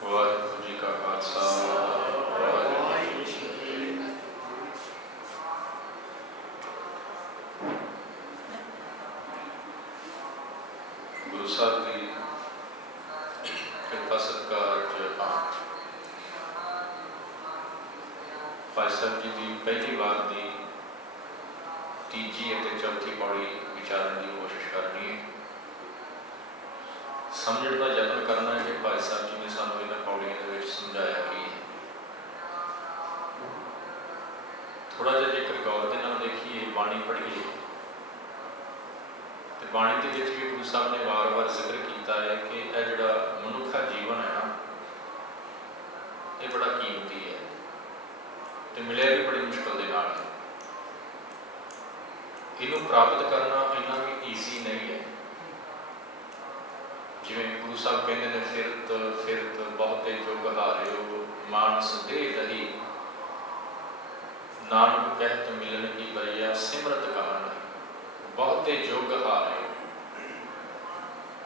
ਵਾਹਿਗੁਰੂ ਜੀ ਕਾ ਖਾਲਸਾ, ਵਾਹਿਗੁਰੂ ਜੀ ਕੀ ਫਤਿਹ। ਗੁਰੂ ਸਾਹਿਬ ਦੀ ਕਿਰਪਾ ਸਤਿਕਾਰ ਭਾਈ ਸਾਹਿਬ ਜੀ ਦੀ ਪਹਿਲੀ ਵਾਰ ਦੀ ਤੀਜੀ ਅਤੇ ਚੌਥੀ ਪੌੜੀ ਵਿਚਾਰਨ ਦੀ ਕੋਸ਼ਿਸ਼ ਕਰਨੀ ਹੈ। ਸਮਝਣ ਦਾ ਯਤਨ ਕਰਨਾ ਹੈ ਕਿ ਭਾਈ ਸਾਹਿਬ ਜੀ ਨੇ ਸਾਨੂੰ ਇਹਨਾਂ ਪੌੜੀਆਂ ਦੇ ਵਿੱਚ ਸਮਝਾਇਆ ਕੀ ਹੈ। ਥੋੜ੍ਹਾ ਜਿਹਾ ਜੇਕਰ ਗੌਰ ਦੇ ਨਾਲ ਦੇਖੀਏ, ਬਾਣੀ ਪੜ੍ਹੀਏ, ਤੇ ਬਾਣੀ ਦੇ ਵਿੱਚ ਵੀ ਗੁਰੂ ਸਾਹਿਬ ਨੇ ਵਾਰ-ਵਾਰ ਜ਼ਿਕਰ ਕੀਤਾ ਹੈ ਕਿ ਇਹ ਜਿਹੜਾ ਮਨੁੱਖਾ ਜੀਵਨ ਹੈ ਨਾ, ਇਹ ਬੜਾ ਕੀਮਤੀ ਹੈ ਤੇ ਮਿਲਿਆ ਵੀ ਬੜੀ ਮੁਸ਼ਕਲ ਦੇ ਨਾਲ ਹੈ। ਇਹਨੂੰ ਪ੍ਰਾਪਤ ਕਰਨਾ ਇੰਨਾ ਵੀ ਈਜ਼ੀ ਨਹੀਂ ਹੈ। ਜਿਵੇਂ ਗੁਰੂ ਸਾਹਿਬ ਕਹਿੰਦੇ ਨੇ, ਫਿਰਤ ਫਿਰਤ ਬਹੁਤੇ ਜੁਗ ਹਾਰਿਓ, ਮਾਨਸ ਦੇ ਰਹੀ, ਨਾਨਕ ਕਹਿਤ ਮਿਲਣ ਕੀ ਬਰੀਆ, ਸਿਮਰਤ ਕਾਰਨ ਬਹੁਤੇ ਜੁਗ ਹਾਰਿਓ।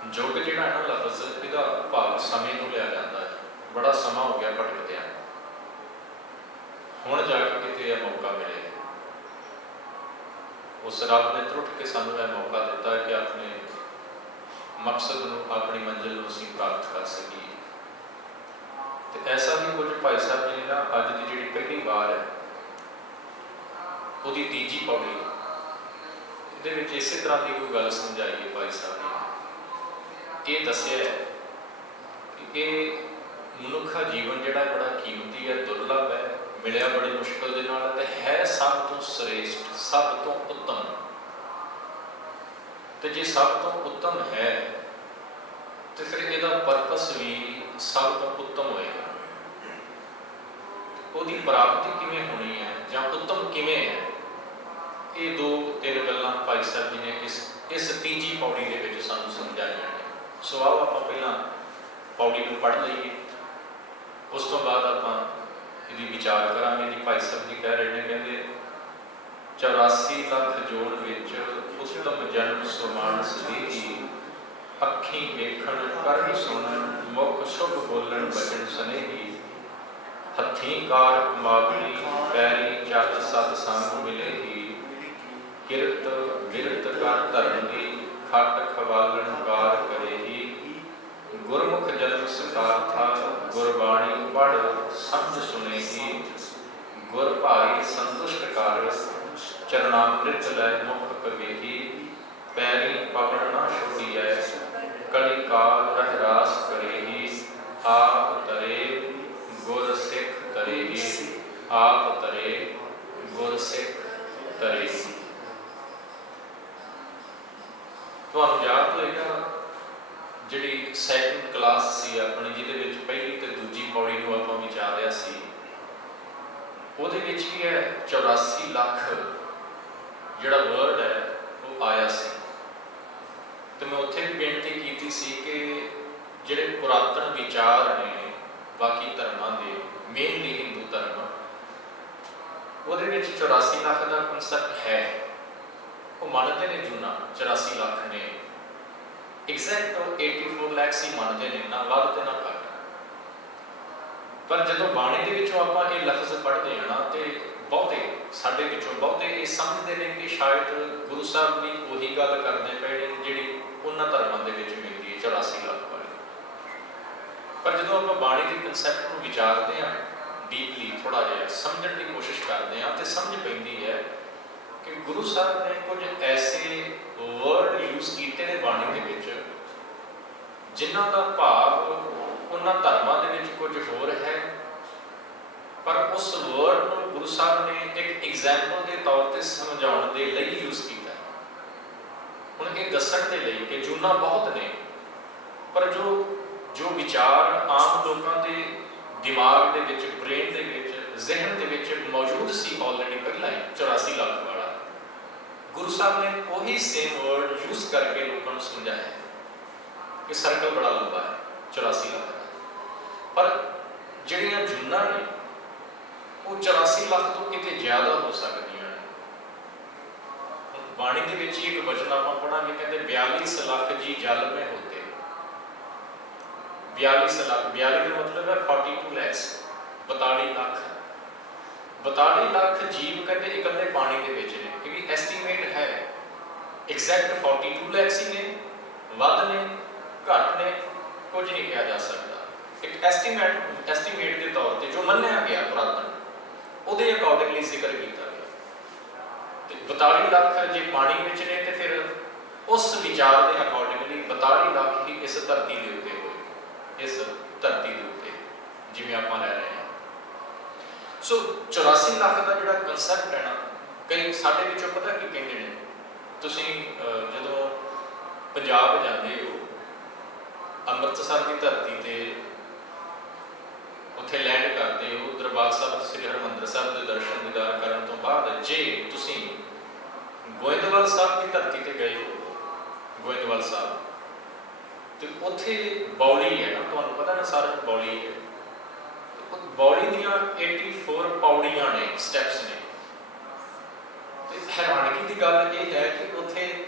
ਜੁਗ ਜਿਹੜਾ ਹੈ ਨਾ ਲਫ਼ਜ਼, ਇਹਦਾ ਭਾਵ ਸਮੇਂ ਨੂੰ ਲਿਆ ਜਾਂਦਾ ਹੈ। ਬੜਾ ਸਮਾਂ ਹੋ ਗਿਆ ਭਟਕਦਿਆਂ, ਹੁਣ ਜਾ ਕੇ ਕਿਤੇ ਇਹ ਮੌਕਾ ਮਿਲੇ। ਉਸ ਰੱਬ ਨੇ ਤਰੁੱਟ ਕੇ ਸਾਨੂੰ ਇਹ ਮੌਕਾ ਦਿੱਤਾ ਕਿ ਆਪਣੇ ਮਕਸਦ ਨੂੰ, ਆਪਣੀ ਮੰਜ਼ਿਲ ਨੂੰ ਅਸੀਂ ਪ੍ਰਾਪਤ ਕਰ ਸਕੀਏ। ਤੇ ਐਸਾ ਵੀ ਕੁਝ ਭਾਈ ਸਾਹਿਬ ਜੀ ਨੇ ਨਾ, ਅੱਜ ਦੀ ਜਿਹੜੀ ਪਹਿਲੀ ਵਾਰ ਹੈ ਉਹਦੀ ਤੀਜੀ ਪੌੜੀ, ਇਹਦੇ ਵਿੱਚ ਇਸੇ ਤਰ੍ਹਾਂ ਦੀ ਕੋਈ ਗੱਲ ਸਮਝਾਈ ਹੈ ਭਾਈ ਸਾਹਿਬ ਨੇ। ਇਹ ਦੱਸਿਆ ਹੈ ਕਿ ਇਹ ਮਨੁੱਖਾ ਜੀਵਨ ਜਿਹੜਾ ਬੜਾ ਕੀਮਤੀ ਹੈ, ਦੁਰਲਭ ਹੈ, ਮਿਲਿਆ ਬੜੀ ਮੁਸ਼ਕਲ ਦੇ ਨਾਲ ਤੇ ਹੈ ਸਭ ਤੋਂ ਸ੍ਰੇਸ਼ਟ, ਸਭ ਤੋਂ ਉੱਤਮ। ਤੇ ਜੇ ਸਭ ਤੋਂ ਉੱਤਮ ਹੈ ਤੇ ਫਿਰ ਇਹਦਾ ਪਰਪਸ ਵੀ ਸਭ ਤੋਂ ਉੱਤਮ ਹੋਏਗਾ। ਉਹਦੀ ਪ੍ਰਾਪਤੀ ਕਿਵੇਂ ਹੋਣੀ ਹੈ ਜਾਂ ਉੱਤਮ ਕਿਵੇਂ ਹੈ, ਇਹ ਦੋ ਤਿੰਨ ਗੱਲਾਂ ਭਾਈ ਸਾਹਿਬ ਜੀ ਨੇ ਇਸ ਤੀਜੀ ਪੌੜੀ ਦੇ ਵਿੱਚ ਸਾਨੂੰ ਸਮਝਾਈਆਂ ਨੇ। ਸੋ ਆਓ ਆਪਾਂ ਪਹਿਲਾਂ ਪੌੜੀ ਨੂੰ ਪੜ੍ਹ ਲਈਏ, ਉਸ ਤੋਂ ਬਾਅਦ ਆਪਾਂ ਇਹਦੀ ਵਿਚਾਰ ਕਰਾਂਗੇ। ਜੀ ਭਾਈ ਸਾਹਿਬ ਜੀ ਕਹਿ ਰਹੇ ਨੇ, ਕਹਿੰਦੇ 84 ਲੱਖ ਜੋੜ ਵਿੱਚ ਉਤਮ ਜਨਮ ਸੁਮਾਨਸ ਦੀ, ਅੱਖੀਂ ਵੇਖਣ ਕਰਨ ਸੁਣਨ, ਮੁਖ ਸ਼ੁਭ ਬੋਲਣ ਬਚਨ ਸੁਨੇਹੀ, ਹੱਥੀਂ ਕਾਰ ਕਮਾਵਣੀ, ਪੈਰੀ ਚੱਲ ਸਤ ਸੰਗ ਮਿਲੇਹੀ, ਕਿਰਤ ਵਿਰਤ ਕਰ ਧਰਨੀ, ਖੱਟ ਖਵਾਲਣ ਕਾਰ ਕਰੇਹੀ, ਗੁਰਮੁਖ ਜਨਮ ਸਕਾਰਥਾ, ਗੁਰਬਾਣੀ ਪੜ੍ਹ ਸਮਝ ਸੁਨੇਹੀ, ਗੁਰ ਭਾਈ ਸੰਤੁਸ਼ਟ ਕਰ, ਚਰਨਾਮ੍ਰਿਤ ਲੈ ਮੁਖ ਕਵੇਹੀ, ਪੈਰੀ ਪਵਨ ਨਾ ਛੋੜੀਐ, ਕਲੀ ਕਾਲ ਰਹਿ ਰਾਸ ਕਰੇਹੀ, ਆਪ ਤਰੇ ਗੁਰ ਸਿੱਖ ਤਰੇਹੀ, ਆਪ ਤਰੇ ਗੁਰ ਸਿੱਖ ਤਰੇਹੀ। ਤੁਹਾਨੂੰ ਯਾਦ ਹੋਏਗਾ ਜਿਹੜੀ ਸੈਕਿੰਡ ਕਲਾਸ ਸੀ ਆਪਣੀ, ਜਿਹਦੇ ਵਿੱਚ ਪਹਿਲੀ ਤੇ ਦੂਜੀ ਪੌੜੀ ਨੂੰ ਆਪਾਂ ਵਿਚਾਰਿਆ ਸੀ, ਉਹਦੇ ਵਿੱਚ ਵੀ ਹੈ 84 ਲੱਖ ਜਿਹੜਾ ਵਰਡ ਹੈ ਉਹ ਆਇਆ ਸੀ। ਤੇ ਮੈਂ ਉੱਥੇ ਵੀ ਬੇਨਤੀ ਕੀਤੀ ਸੀ ਕਿ ਜਿਹੜੇ ਪੁਰਾਤਨ ਵਿਚਾਰ ਨੇ ਬਾਕੀ ਧਰਮਾਂ ਦੇ, ਮੇਨਲੀ ਹਿੰਦੂ ਧਰਮ, ਉਹਦੇ ਵਿੱਚ 84 ਲੱਖ ਦਾ ਕਨਸੈਪਟ ਹੈ। ਉਹ ਮੰਨਦੇ ਨੇ ਜੂਨਾ 84 ਲੱਖ ਨੇ, ਐਗਜ਼ੈਕਟ 84 ਲੱਖ ਹੀ ਮੰਨਦੇ ਨੇ, ਨਾ ਵੱਧ ਤੇ ਨਾ ਘੱਟ। ਪਰ ਜਦੋਂ ਬਾਣੀ ਦੇ ਵਿੱਚੋਂ ਆਪਾਂ ਇਹ ਲਫ਼ਜ਼ ਪੜ੍ਹਦੇ ਹਾਂ ਨਾ, ਤੇ ਬਹੁਤੇ ਸਾਡੇ ਵਿੱਚੋਂ ਬਹੁਤੇ ਇਹ ਸਮਝਦੇ ਨੇ ਕਿ ਸ਼ਾਇਦ ਗੁਰੂ ਸਾਹਿਬ ਵੀ ਉਹੀ ਗੱਲ ਕਰਦੇ ਪਏ ਨੇ ਜਿਹੜੀ ਉਹਨਾਂ ਧਰਮਾਂ ਦੇ ਵਿੱਚ ਮਿਲਦੀ ਹੈ 84 ਲੱਖ ਵਾਲੀ। ਪਰ ਜਦੋਂ ਆਪਾਂ ਬਾਣੀ ਦੇ ਕਨਸੈਪਟ ਨੂੰ ਵਿਚਾਰਦੇ ਹਾਂ, ਡੀਪਲੀ ਥੋੜ੍ਹਾ ਜਿਹਾ ਸਮਝਣ ਦੀ ਕੋਸ਼ਿਸ਼ ਕਰਦੇ ਹਾਂ, ਤੇ ਸਮਝ ਪੈਂਦੀ ਹੈ ਕਿ ਗੁਰੂ ਸਾਹਿਬ ਨੇ ਕੁਝ ਐਸੇ ਵਰਡ ਯੂਜ਼ ਕੀਤੇ ਨੇ ਬਾਣੀ ਦੇ ਵਿੱਚ, ਜਿਨ੍ਹਾਂ ਦਾ ਭਾਵ ਉਹਨਾਂ ਧਰਮਾਂ ਦੇ ਵਿੱਚ ਕੁਝ ਹੋਰ ਹੈ, ਪਰ ਉਸ ਵਰਡ ਨੂੰ ਗੁਰੂ ਸਾਹਿਬ ਨੇ ਇੱਕ ਐਗਜ਼ਾਮਪਲ ਦੇ ਤੌਰ ਤੇ ਸਮਝਾਉਣ ਦੇ ਲਈ ਯੂਜ਼ ਕੀਤਾ। ਹੁਣ ਇਹ ਦੱਸਣ ਦੇ ਲਈ ਕਿ ਜੂਨਾ ਬਹੁਤ ਨੇ, ਪਰ ਜੋ ਵਿਚਾਰ ਆਮ ਲੋਕਾਂ ਦੇ ਦਿਮਾਗ ਦੇ ਵਿੱਚ, ਬ੍ਰੇਨ ਦੇ ਵਿੱਚ, ਜ਼ਿਹਨ ਦੇ ਵਿੱਚ ਮੌਜੂਦ ਸੀ ਆਲਰੇਡੀ ਪਹਿਲਾਂ ਹੀ 84 ਲੱਖ ਵਾਲਾ, ਗੁਰੂ ਸਾਹਿਬ ਨੇ ਉਹੀ ਸੇਮ ਵਰਡ ਯੂਜ਼ ਕਰਕੇ ਲੋਕਾਂ ਨੂੰ ਸਮਝਾਇਆ ਕਿ ਸਰਕਲ ਬੜਾ ਲੰਬਾ ਹੈ 84 ਲੱਖ ਦਾ। पर ਜਿਹੜੀਆਂ ਜੂਨਾਂ ਨੇ ਉਹ 84 ਲੱਖ ਤੋਂ ਕਿਤੇ ਜ਼ਿਆਦਾ ਹੋ ਸਕਦੀਆਂ ਨੇ। ਬਾਣੀ ਦੇ ਵਿੱਚ ਹੀ ਇੱਕ ਵਚਨ ਆਪਾਂ ਪੜਾਂਗੇ, ਕਹਿੰਦੇ 42 ਲੱਖ ਜੀ ਜਲ ਮੇ ਹੋਤੇ। 42 ਲੱਖ, 42 ਦਾ ਮਤਲਬ ਹੈ 42 ਲੈਕਸ, 42 ਲੱਖ। 42 ਲੱਖ ਜੀਵ ਕਹਿੰਦੇ ਇਕੱਲੇ ਪਾਣੀ ਦੇ ਵਿੱਚ ਨੇ। ਇਹ ਵੀ ਐਸਟੀਮੇਟ ਹੈ, ਐਗਜ਼ੈਕਟ 42 ਲੈਕਸ ਹੀ ਨੇ, ਵੱਧ ਨੇ ਘੱਟ ਨੇ ਕੁਝ ਨਹੀਂ ਕਿਹਾ ਜਾ ਸਕਦਾ। ਇੱਕ ਐਸਟੀਮੇਟ ਦੇ ਤੌਰ ਤੇ ਜੋ ਮੰਨਿਆ ਗਿਆ ਪੁਰਾਤਨ ਉਹਦੇ ਅਕੋਰਡਿੰਗਲੀ ਜ਼ਿਕਰ ਕੀਤਾ ਗਿਆ। ਤੇ 42 ਲੱਖ ਜੇ ਪਾਣੀ ਵਿੱਚ ਨੇ ਤੇ ਫਿਰ ਉਸ ਵਿਚਾਰ ਦੇ ਅਕੋਰਡਿੰਗਲੀ 42 ਲੱਖ ਹੀ ਇਸ ਧਰਤੀ ਦੇ ਉੱਤੇ ਹੋਏ, ਇਸ ਧਰਤੀ ਦੇ ਉੱਤੇ ਜਿਵੇਂ ਆਪਾਂ ਲੈ ਰਹੇ ਹਾਂ। ਸੋ 84 ਲੱਖ ਦਾ ਜਿਹੜਾ ਕਨਸੈਪਟ ਹੈ ਨਾ, ਕਈ ਸਾਡੇ ਵਿੱਚੋਂ ਪਤਾ ਕੀ ਕਹਿੰਦੇ ਨੇ, ਤੁਸੀਂ ਜਦੋਂ ਪੰਜਾਬ ਜਾਂਦੇ ਹੋ ਅੰਮ੍ਰਿਤਸਰ ਦੀ ਧਰਤੀ ਤੇ ਉੱਥੇ ਲੈਂਡ ਕਰਦੇ ਹੋ, ਦਰਬਾਰ ਸਾਹਿਬ ਸ੍ਰੀ ਹਰਿਮੰਦਰ ਸਾਹਿਬ ਦੇ ਦਰਸ਼ਨ ਦੀਦਾਰ ਕਰਨ ਤੋਂ ਬਾਅਦ ਜੇ ਤੁਸੀਂ ਗੋਇੰਦਵਾਲ ਸਾਹਿਬ ਦੀ ਧਰਤੀ ਤੇ ਗਏ ਹੋ, ਗੋਇੰਦਵਾਲ ਸਾਹਿਬ ਤੇ ਉੱਥੇ ਬੌਲੀ ਹੈ ਨਾ, ਤੁਹਾਨੂੰ ਪਤਾ ਨਾ ਸਾਰਾ ਬੌਲੀ ਹੈ, ਬੌਲੀ ਦੀਆਂ 84 ਪੌੜੀਆਂ ਨੇ, ਸਟੈਪਸ ਨੇ। ਤੇ ਹੈਰਾਨਗੀ ਦੀ ਗੱਲ ਇਹ ਹੈ ਕਿ ਉੱਥੇ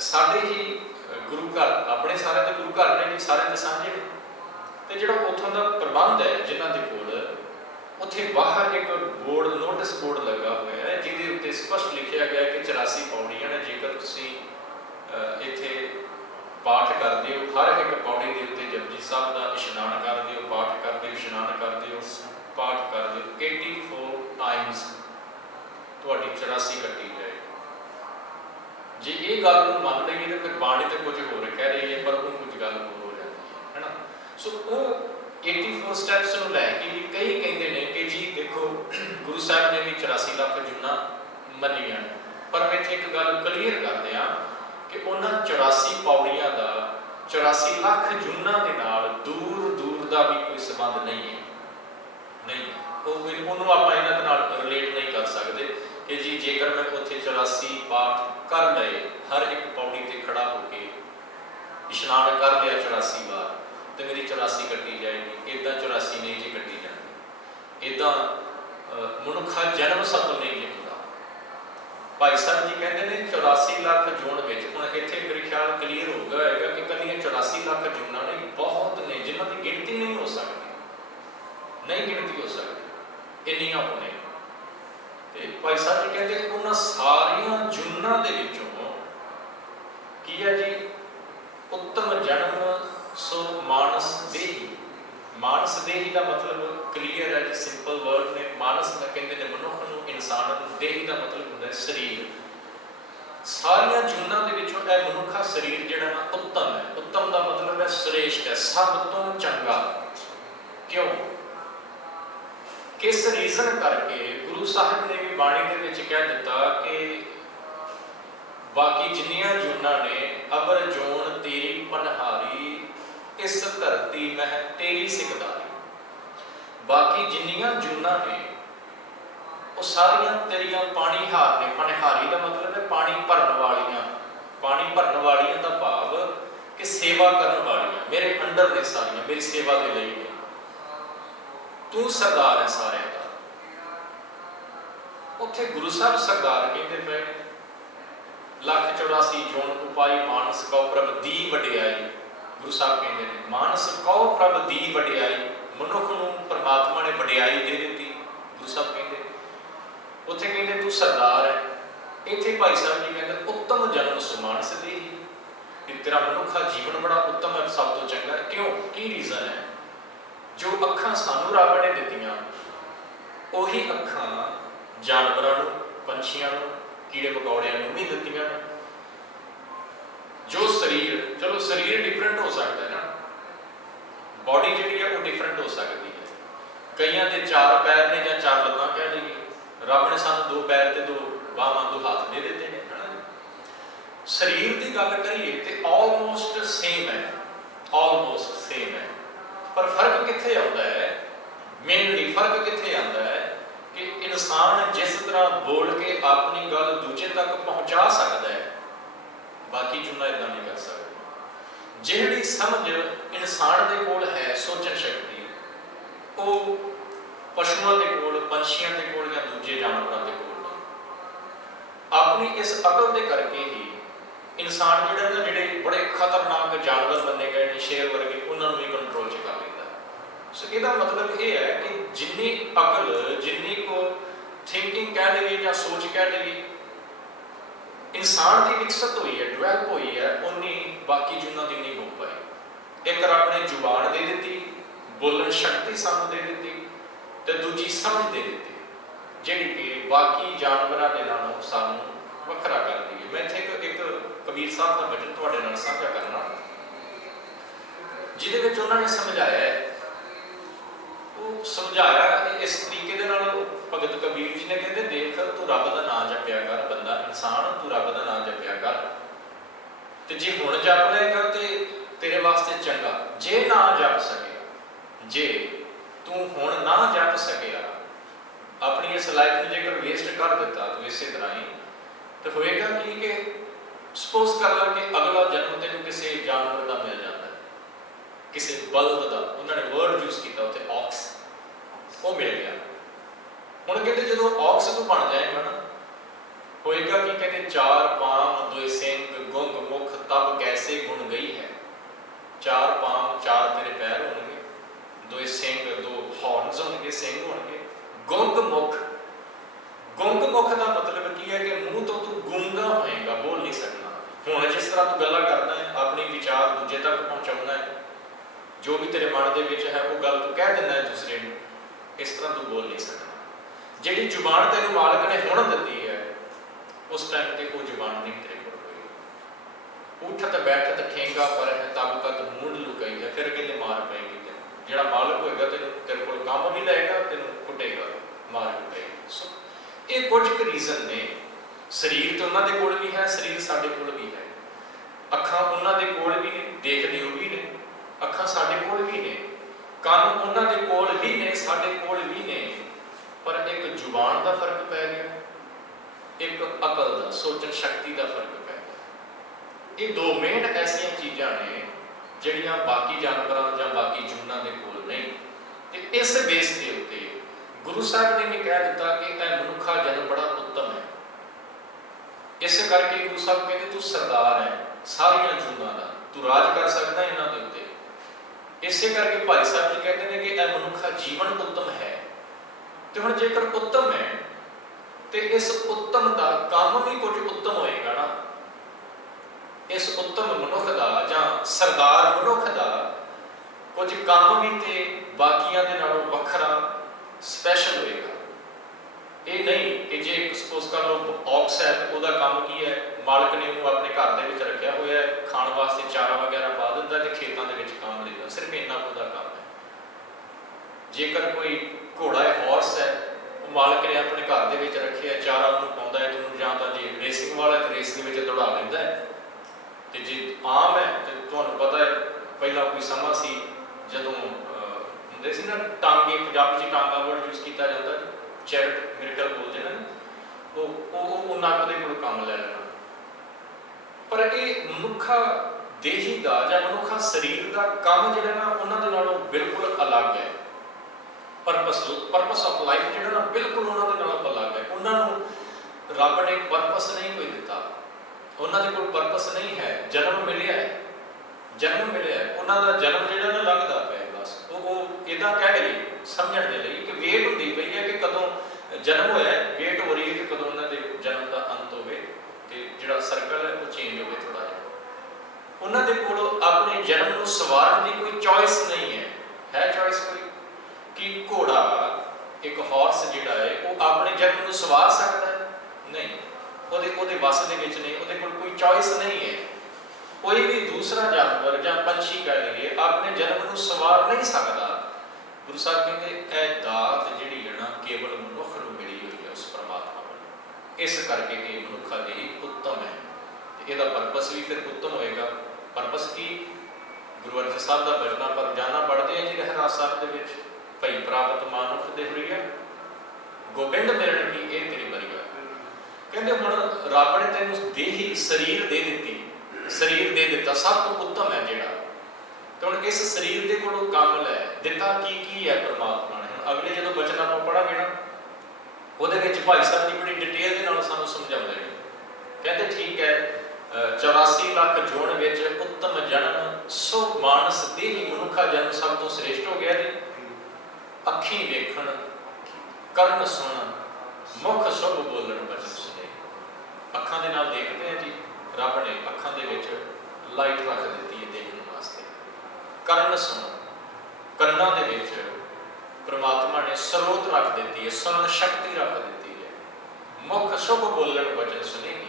ਸਾਡੇ ਹੀ ਗੁਰੂ ਘਰ, ਆਪਣੇ ਸਾਰਿਆਂ ਦੇ ਗੁਰੂ ਘਰ ਨੇ ਜੀ, ਸਾਰਿਆਂ ਦੇ ਸਾਂਝੇ ਨੇ। ਤੇ ਜਿਹੜਾ ਉੱਥੋਂ ਦਾ ਪ੍ਰਬੰਧ ਹੈ ਜਿਨ੍ਹਾਂ ਦੇ ਕੋਲ, ਉੱਥੇ ਬਾਹਰ ਇੱਕ ਬੋਰਡ, ਨੋਟਿਸ ਬੋਰਡ ਲੱਗਾ ਹੋਇਆ ਹੈ ਜਿਹਦੇ ਉੱਤੇ ਸਪਸ਼ਟ ਲਿਖਿਆ ਗਿਆ ਕਿ 84 ਪੌੜੀਆਂ ਨੇ। ਜੇਕਰ ਤੁਸੀਂ ਇੱਥੇ ਪਾਠ ਕਰਦੇ ਹੋ, ਹਰ ਇੱਕ ਪੌੜੀ ਦੇ ਉੱਤੇ ਜਪਜੀ ਸਾਹਿਬ ਦਾ ਇਸ਼ਨਾਨ ਕਰਦੇ ਹੋ, ਪਾਠ ਕਰਦੇ ਹੋ, ਇਸ਼ਨਾਨ ਕਰਦੇ ਹੋ, ਪਾਠ ਕਰਦੇ ਹੋ, 84 ਟਾਈਮਸ ਤੁਹਾਡੀ 84 ਕੱਟੀ ਜਾਏ। ਜੇ ਇਹ ਗੱਲ ਨੂੰ ਮੰਨ ਲਈਏ ਤਾਂ ਫਿਰ ਬਾਣੀ ਤੇ ਕੁਝ ਹੋਰ ਕਹਿ ਰਹੀ ਹੈ, ਪਰ ਉਹ ਕੁਝ ਗੱਲ ਹੋਰ ਹੋ ਜਾਂਦੀ ਹੈ ਨਾ। ਸੋ ਉਹ 84 ਸਟੈਪਸ ਨੂੰ ਲੈ ਕੇ ਕਈ ਕਹਿੰਦੇ ਨੇ ਕਿ ਜੀ ਦੇਖੋ ਗੁਰੂ ਸਾਹਿਬ ਨੇ ਵੀ 84 ਲੱਖ ਜੂਨਾਂ ਮੰਨੀਆਂ ਨੇ, ਪਰ ਮੈਂ ਇੱਥੇ ਇੱਕ ਗੱਲ ਕਲੀਅਰ ਕਰਦੇ ਹਾਂ ਕਿ ਉਹਨਾਂ 84 ਪੌੜੀਆਂ ਦਾ 84 ਲੱਖ ਜੂਨਾਂ ਦੇ ਨਾਲ ਦੂਰ ਦੂਰ ਦਾ ਵੀ ਕੋਈ ਸੰਬੰਧ ਨਹੀਂ ਹੈ, ਨਹੀਂ। ਉਹਨੂੰ ਆਪਾਂ ਇਹਨਾਂ ਦੇ ਨਾਲ ਰਿਲੇਟ ਨਹੀਂ ਕਰ ਸਕਦੇ ਕਿ ਜੀ ਜੇਕਰ ਮੈਂ ਉੱਥੇ 84 ਪਾਠ ਕਰ ਲਏ, ਹਰ ਇੱਕ ਪੌੜੀ ਤੇ ਖੜਾ ਹੋ ਕੇ ਇਸ਼ਨਾਨ ਕਰ ਲਿਆ 84 ਵਾਰ ਤੇ ਮੇਰੀ 84 ਕੱਟੀ ਜਾਏਗੀ। ਇੱਦਾਂ 84 ਨਹੀਂ ਜੀ ਕੱਟੀ ਜਾਂਦੀ, ਇੱਦਾਂ ਮਨੁੱਖਾ ਜਨਮ ਸਫਲ ਨਹੀਂ ਜੀ ਹੁੰਦਾ। ਭਾਈ ਸਾਹਿਬ ਜੀ ਕਹਿੰਦੇ ਨੇ 84 ਲੱਖ ਜੂਨ ਵਿੱਚ, ਹੁਣ ਇੱਥੇ ਮੇਰੇ ਖਿਆਲ ਕਲੀਅਰ ਹੋ ਗਿਆ ਹੋਏਗਾ ਕਿ ਇਕੱਲੀਆਂ 84 ਲੱਖ ਜੂਨਾਂ ਨਹੀਂ, ਬਹੁਤ ਨੇ ਜਿਨ੍ਹਾਂ ਦੀ ਗਿਣਤੀ ਨਹੀਂ ਹੋ ਸਕਦੀ, ਨਹੀਂ ਗਿਣਤੀ ਹੋ ਸਕਦੀ, ਇੰਨੀਆਂ ਹੋਣੇ। ਤੇ ਭਾਈ ਸਾਹਿਬ ਜੀ ਕਹਿੰਦੇ ਉਹਨਾਂ ਸਾਰੀਆਂ ਜੂਨਾਂ ਦੇ ਵਿੱਚੋਂ ਕੀ ਹੈ ਜੀ, ਉੱਤਮ ਜਨਮ ਸੋ ਮਾਨਸ ਦੇਹੀ। ਮਾਨਸ ਦੇਹੀ ਦਾ ਮਤਲਬ ਕਲੀਅਰ ਹੈ ਜੀ, ਸਿੰਪਲ ਵਰਡ ਨੇ। ਮਾਨਸ ਦਾ ਕਹਿੰਦੇ ਨੇ ਮਨੁੱਖ ਨੂੰ, ਇਨਸਾਨ ਨੂੰ। ਦੇਹੀ ਦਾ ਮਤਲਬ ਹੁੰਦਾ ਹੈ ਸਰੀਰ। ਸਾਰੀਆਂ ਜੂਨਾਂ ਦੇ ਵਿੱਚੋਂ ਇਹ ਮਨੁੱਖਾ ਸਰੀਰ ਜਿਹੜਾ ਨਾ ਉੱਤਮ ਹੈ। ਉੱਤਮ ਦਾ ਮਤਲਬ ਹੈ ਸ੍ਰੇਸ਼ਟ ਹੈ, ਸਭ ਤੋਂ ਚੰਗਾ। ਕਿਉਂ? ਕਿਸ ਰੀਜ਼ਨ ਕਰਕੇ? ਗੁਰੂ ਸਾਹਿਬ ਨੇ ਵੀ ਬਾਣੀ ਦੇ ਵਿੱਚ ਕਹਿ ਦਿੱਤਾ ਕਿ ਬਾਕੀ ਜਿੰਨੀਆਂ ਜੂਨਾਂ ਨੇ, ਅਵਰ ਜੋਨ ਤੇਰੀ ਪਨਹਾਰੀ, ਇਸ ਧਰਤੀ ਮਹਿ ਤੇਰੀ ਸਿਕਦਾਰੀ। ਬਾਕੀ ਜਿੰਨੀਆਂ ਜੂਨਾਂ ਨੇ ਉਹ ਸਾਰੀਆਂ ਤੇਰੀਆਂ ਪਾਣੀਹਾਰ ਨੇ। ਪਨਹਾਰੀ ਦਾ ਮਤਲਬ ਹੈ ਪਾਣੀ ਭਰਨ ਵਾਲੀਆਂ। ਪਾਣੀ ਭਰਨ ਵਾਲੀਆਂ ਦਾ ਭਾਵ ਕਿ ਸੇਵਾ ਕਰਨ ਵਾਲੀਆਂ, ਮੇਰੇ ਅੰਡਰ ਨੇ ਸਾਰੀਆਂ, ਮੇਰੀ ਸੇਵਾ ਦੇ ਲਈ ਨੇ। ਤੂੰ ਸਰਦਾਰ ਹੈ ਸਾਰਿਆਂ ਦਾ। ਉੱਥੇ ਗੁਰੂ ਸਾਹਿਬ ਸਰਦਾਰ ਕਹਿੰਦੇ ਪਏ, 184 ਜੋਨ ਉਪਾਈ ਮਾਨਸ ਕਉ ਪ੍ਰਭ ਦੀ ਵਡਿਆਈ। ਗੁਰੂ ਸਾਹਿਬ ਕਹਿੰਦੇ ਨੇ ਮਾਨਸ ਕਉ ਪ੍ਰਭ ਦੀ ਵਡਿਆਈ, ਮਨੁੱਖ ਨੂੰ ਪਰਮਾਤਮਾ ਨੇ ਵਡਿਆਈ ਦੇ ਦਿੱਤੀ। ਗੁਰੂ ਸਾਹਿਬ ਕਹਿੰਦੇ, ਉੱਥੇ ਕਹਿੰਦੇ ਤੂੰ ਸਰਦਾਰ ਹੈ। ਇੱਥੇ ਭਾਈ ਸਾਹਿਬ ਜੀ ਕਹਿੰਦੇ ਉੱਤਮ ਜਨਮ ਸੁਮਾਨਸ ਦੇਹੀ, ਕਿ ਤੇਰਾ ਮਨੁੱਖਾ ਜੀਵਨ ਬੜਾ ਉੱਤਮ ਹੈ, ਸਭ ਤੋਂ ਚੰਗਾ ਹੈ। ਕਿਉਂ? ਕੀ ਰੀਜ਼ਨ ਹੈ? ਜੋ ਅੱਖਾਂ ਸਾਨੂੰ ਰੱਬ ਨੇ ਦਿੱਤੀਆਂ, ਉਹੀ ਅੱਖਾਂ ਜਾਨਵਰਾਂ ਨੂੰ, ਪੰਛੀਆਂ ਨੂੰ, ਕੀੜੇ ਮਕੌੜਿਆਂ ਨੂੰ ਵੀ ਦਿੱਤੀਆਂ ਨੇ। ਜੋ ਸਰੀਰ, ਚਲੋ ਸਰੀਰ ਡਿਫਰੈਂਟ ਹੋ ਸਕਦਾ ਹੈ ਨਾ, ਬੋਡੀ ਜਿਹੜੀ ਹੈ ਉਹ ਡਿਫਰੈਂਟ ਹੋ ਸਕਦੀ ਹੈ। ਕਈਆਂ ਦੇ 4 ਪੈਰ ਨੇ ਜਾਂ 4 ਲੱਤਾਂ ਕਹਿ ਲਈਏ, ਰੱਬ ਨੇ ਸਾਨੂੰ 2 ਪੈਰ ਤੇ 2 ਬਾਹਾਂ, 2 ਹੱਥ ਦੇ ਦਿੱਤੇ ਨੇ। ਸਰੀਰ ਦੀ ਗੱਲ ਕਰੀਏ ਤੇ ਆਲਮੋਸਟ ਸੇਮ ਹੈ, ਆਲਮੋਸਟ ਸੇਮ ਹੈ। ਪਰ ਫਰਕ ਕਿੱਥੇ ਆਉਂਦਾ ਹੈ? ਮੇਨਲੀ ਫਰਕ ਕਿੱਥੇ ਆਉਂਦਾ ਹੈ ਕਿ ਇਨਸਾਨ ਜਿਸ ਤਰ੍ਹਾਂ ਬੋਲ ਕੇ ਆਪਣੀ ਗੱਲ ਦੂਜੇ ਤੱਕ ਪਹੁੰਚਾ ਸਕਦਾ ਹੈ, ਬਾਕੀ ਜੁਨਾ ਇੱਦਾਂ ਨਹੀਂ ਕਰ ਸਕਦਾ। ਜਿਹੜੀ ਸਮਝ ਇਨਸਾਨ ਦੇ ਕੋਲ ਹੈ, ਸੋਚਣ ਸ਼ਕਤੀ, वो पशुओं के कोल, पंछियों के कोल या दूजे जानवरों के कोल नहीं। अपनी इस अकल के करके ही इंसान जिहड़े ना जिहड़े बड़े खतरनाक जानवर बने गए ने शेर वर्गे, उन्होंने भी कंट्रोल च कर लेता। सो इसका मतलब ये है कि जिन्नी अकल, जिन्नी को थिंकिंग कह लीए या सोच कह लीए इंसान की विकसित हुई है, डिवेलप हुई है, उन्नी बाकी जिन्हों की नहीं हो पाई। एक रब ने जुबान दे दी, बोलन शक्ति सानू दे दी, तो दूजी समझ दे दी जिहड़ी कि बाकी जानवरों के नालों सानू वखरा कर दी है। मैं इत्थे एक कबीर साहब का वचन तुहाडे नाल साझा करना, जिहदे विच उन्होंने समझाया है। वो समझाया इस तरीके दे नाल, भगत कबीर जी ने कहते देख तू रब का नाम जपिया कर, बंदा इंसान तू रब का नाम जपिया कर, तो जे हुण जप लेगा तो तेरे वास्ते चंगा, जे ना जप सके, जे तू हुण ना जप सकिया, अपनी इस लाइफ में जेकर वेस्ट कर दिता तो इस तरह ही तो होएगा कि सपोज कर ला कि अगला जन्म तेन किसी जानवर का मिल जाता है, किसी बल्द का, उन्होंने वर्ड यूज किया उत्थे ऑक्स, वो मिल गया। हुण कहते जो ऑक्स तू बन जाएगा ना, होएगा कि कहते चार पांव दो सिंह गुंग मुख तब कैसे गुण गई है। चार पांव चार तेरे पैर होंगे, दो सिंह दो हॉर्न्स होंगे, सिंह होंगे, गुंग मुख। गुंग मुख का मतलब की है कि मुंह तो तू गूंगा होएगा, बोल नहीं सकना। हुण जिस तरह तू गल्लां करदा है, अपनी विचार दूजे तक पहुँचाउंदा है, जो भी तेरे मन दे विच है वो गल तू कह दिंदा है दूसरे नूं, इस तरह तू बोल नहीं सकना। जिहड़ी जुबान तैनूं मालिक ने हुण दित्ती है, उस टाइम ते वो जुबान नहीं तेरे कोल होई। उठत बैठत ठेंगा पर है तब कद मूंड लुकाई है, फिर कहते मार पेगी। जिहड़ा मालिक होएगा तेरे कोल काम भी लएगा, तैनूं कुटेगा, मार कुटेगा। सो ये कुछ क रीजन ने। शरीर तो उन्होंने कोल भी है, शरीर साडे कोल भी है, अखां उन्होंने कोल भी ने, देखदे वो भी ने, अखां साडे कोल भी ने, कान उन्होंने कोल भी ने, साडे कोल भी ने, पर एक जुबान का फर्क पै गया, एक अकल का सोचन शक्ति का फर्क पै गया। ये दो मेन ऐसिया चीज़ां ने जिहड़ियां बाकी जानवरों या बाकी जूनां दे कोल नहीं। ते इस बेस के उत्ते गुरु साहब ने भी कह दिता कि यह मनुखा जन्म बड़ा उत्तम है। इस करके गुरु साहब कहते तू सरदार है सारिया जूनां दा, तू राज कर सकदा इन्हां दे उत्ते। इस करके भाई साहब जी कहते हैं कि यह मनुखा जीवन उत्तम है। तो हुण जेकर उत्तम है तो इस उत्तम का काम भी कुछ उत्तम होएगा ना। इस उत्तम मनुख का जां सरदार मनुख का कुछ काम भी तो बाकियां दे नालों वखरा स्पैशल होएगा। ये नहीं कि जे सपोज कर लो ऑक्स है तो वह काम की है, मालिक ने उन्होंने अपने घर के रखा हुआ है, खाण वास्ते चारा वगैरह पा दिता तो खेतों के काम लेगा, सिर्फ इन्ना का काम है। जेकर कोई घोड़ा है हॉर्स है, मालिक ने अपने घर के रखे है, चारा उन्होंने पाँदा है, तो जां तो जे रेसिंग वाला तो रेस के दौड़ा लेंदा है। तो जे आम है तो तुहानूं पता है पहला कोई समा सी जदों हुंदे सी ना टांगे, पंजाबी टांगा वर्ड यूज किया जाता है, चैरिट मेरे ख्याल बोलते हैं ना, तो उन्होंने कदे कोई काम ले लेना। पर ये मनुखा देही का या मनुखा शरीर का काम जो ना उन्होंने नालों बिल्कुल अलग है। परपस ऑफ लाइफ जो ना बिल्कुल उन्होंने नालों अलग है। उन्होंने रब ने परपस नहीं कोई दिता, उन्होंने कोई परपस नहीं है। जन्म मिले है, जन्म मिले है, उन्होंने जन्म जो ना लगता पे बस वो इदा कह गई समझने के लिए कि वेट होती पई है कि कदों जन्म होया, वेट हो रही है कि कदों उन्होंने जन्म का अंत होवे ते जिहड़ा सर्कल है वो चेंज होवे थोड़ा जिहा। उन्होंने कोल अपने जन्म को सवारन की कोई चॉइस नहीं है चॉइस कोई कि घोड़ा एक हॉर्स जिहड़ा है वो अपने जन्म को सवार सकता है नहीं, ਉਹਦੇ ਵਸ ਦੇ ਵਿੱਚ नहीं, ਉਹਦੇ ਕੋਲ कोई चॉइस नहीं है। कोई भी दूसरा जानवर या पंछी कह लीजिए अपने जन्म को सवार नहीं सकता। गुरु साहब कहते यह दात जिहड़ी है ना केवल मनुख को मिली हुई है उस परमात्मा को, इस करके कि मनुखा देही उत्तम है। इसका परपस भी फिर उत्तम होएगा। परपस की गुरु अर्जन साहब का भजना पर रोजाना पढ़ते हैं जी रहरास साहब के विच, भई प्राप्त मानुख दे हुरीआ गोबिंद मिलन की ये तेरी बरीआ। कहते हुण रब ने तैनूं देही शरीर दे दी, शरीर दे दिता सब तो उत्तम है जिहड़ा, तो हुण इस शरीर दे कोलों काम लै ਦਿੱਤਾ ਕੀ ਹੈ परमात्मा ने। ਹੁਣ अगले जो बचन ਆਪਾਂ पढ़ांगे ना ਉਹਦੇ ਵਿੱਚ भाई साहब की बड़ी डिटेल ਦੇ ਨਾਲ ਸਾਨੂੰ ਸਮਝਾਉਂਦੇ ਨੇ। ਕਹਿੰਦੇ ठीक है 84 ਲੱਖ ਜੋਨ ਵਿੱਚ उत्तम जन्म सो मानस देही मनुखा जन्म सब तो श्रेष्ठ हो गया जी। अखी वेखण ਕਰਨ ਸੁਣ ਮੁਖ शुभ बोलन बचन सुने। ਅੱਖਾਂ ਦੇ ਨਾਲ ਦੇਖਦੇ हैं जी। ਰੱਬ ने ਅੱਖਾਂ ਦੇ ਵਿੱਚ ਲਾਈਟ ਰੱਖ ਦਿੱਤੀ है देखने वास्ते। ਕਰਨ ਸੁਣ ਕੰਨਾਂ ਦੇ ਵਿੱਚ परमात्मा ने स्रोत रख दी है, सुनन शक्ति रख दी है। मुख शुभ बोलन वचन सुनेगी।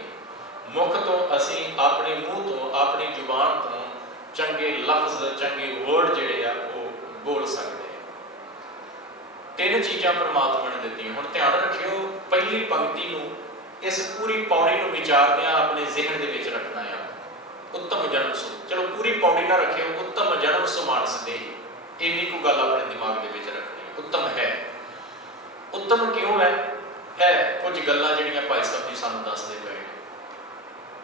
मुख तो असी अपने मूँह तो अपनी जुबान तो चंगे लफ्ज चंगे वर्ड जिहड़े आ वो बोल सकते हैं। तीन चीज़ां परमात्मा ने दी। हुण ध्यान रखियो पहली पंक्ति नूं इस पूरी पौड़ी नूं विचारदिआं अपने ज़हन दे विच रखना है। उत्तम जन्म सो, चलो पूरी पौड़ी ना रखियो, उत्तम जन्म सो मानस देही, इन्नी को गल अपने दिमाग दे विच रखनी। उत्तम है, उत्तम क्यों है कुछ गल्लां जिहड़ियां भाई साहब जी सानूं दसदे पए ने।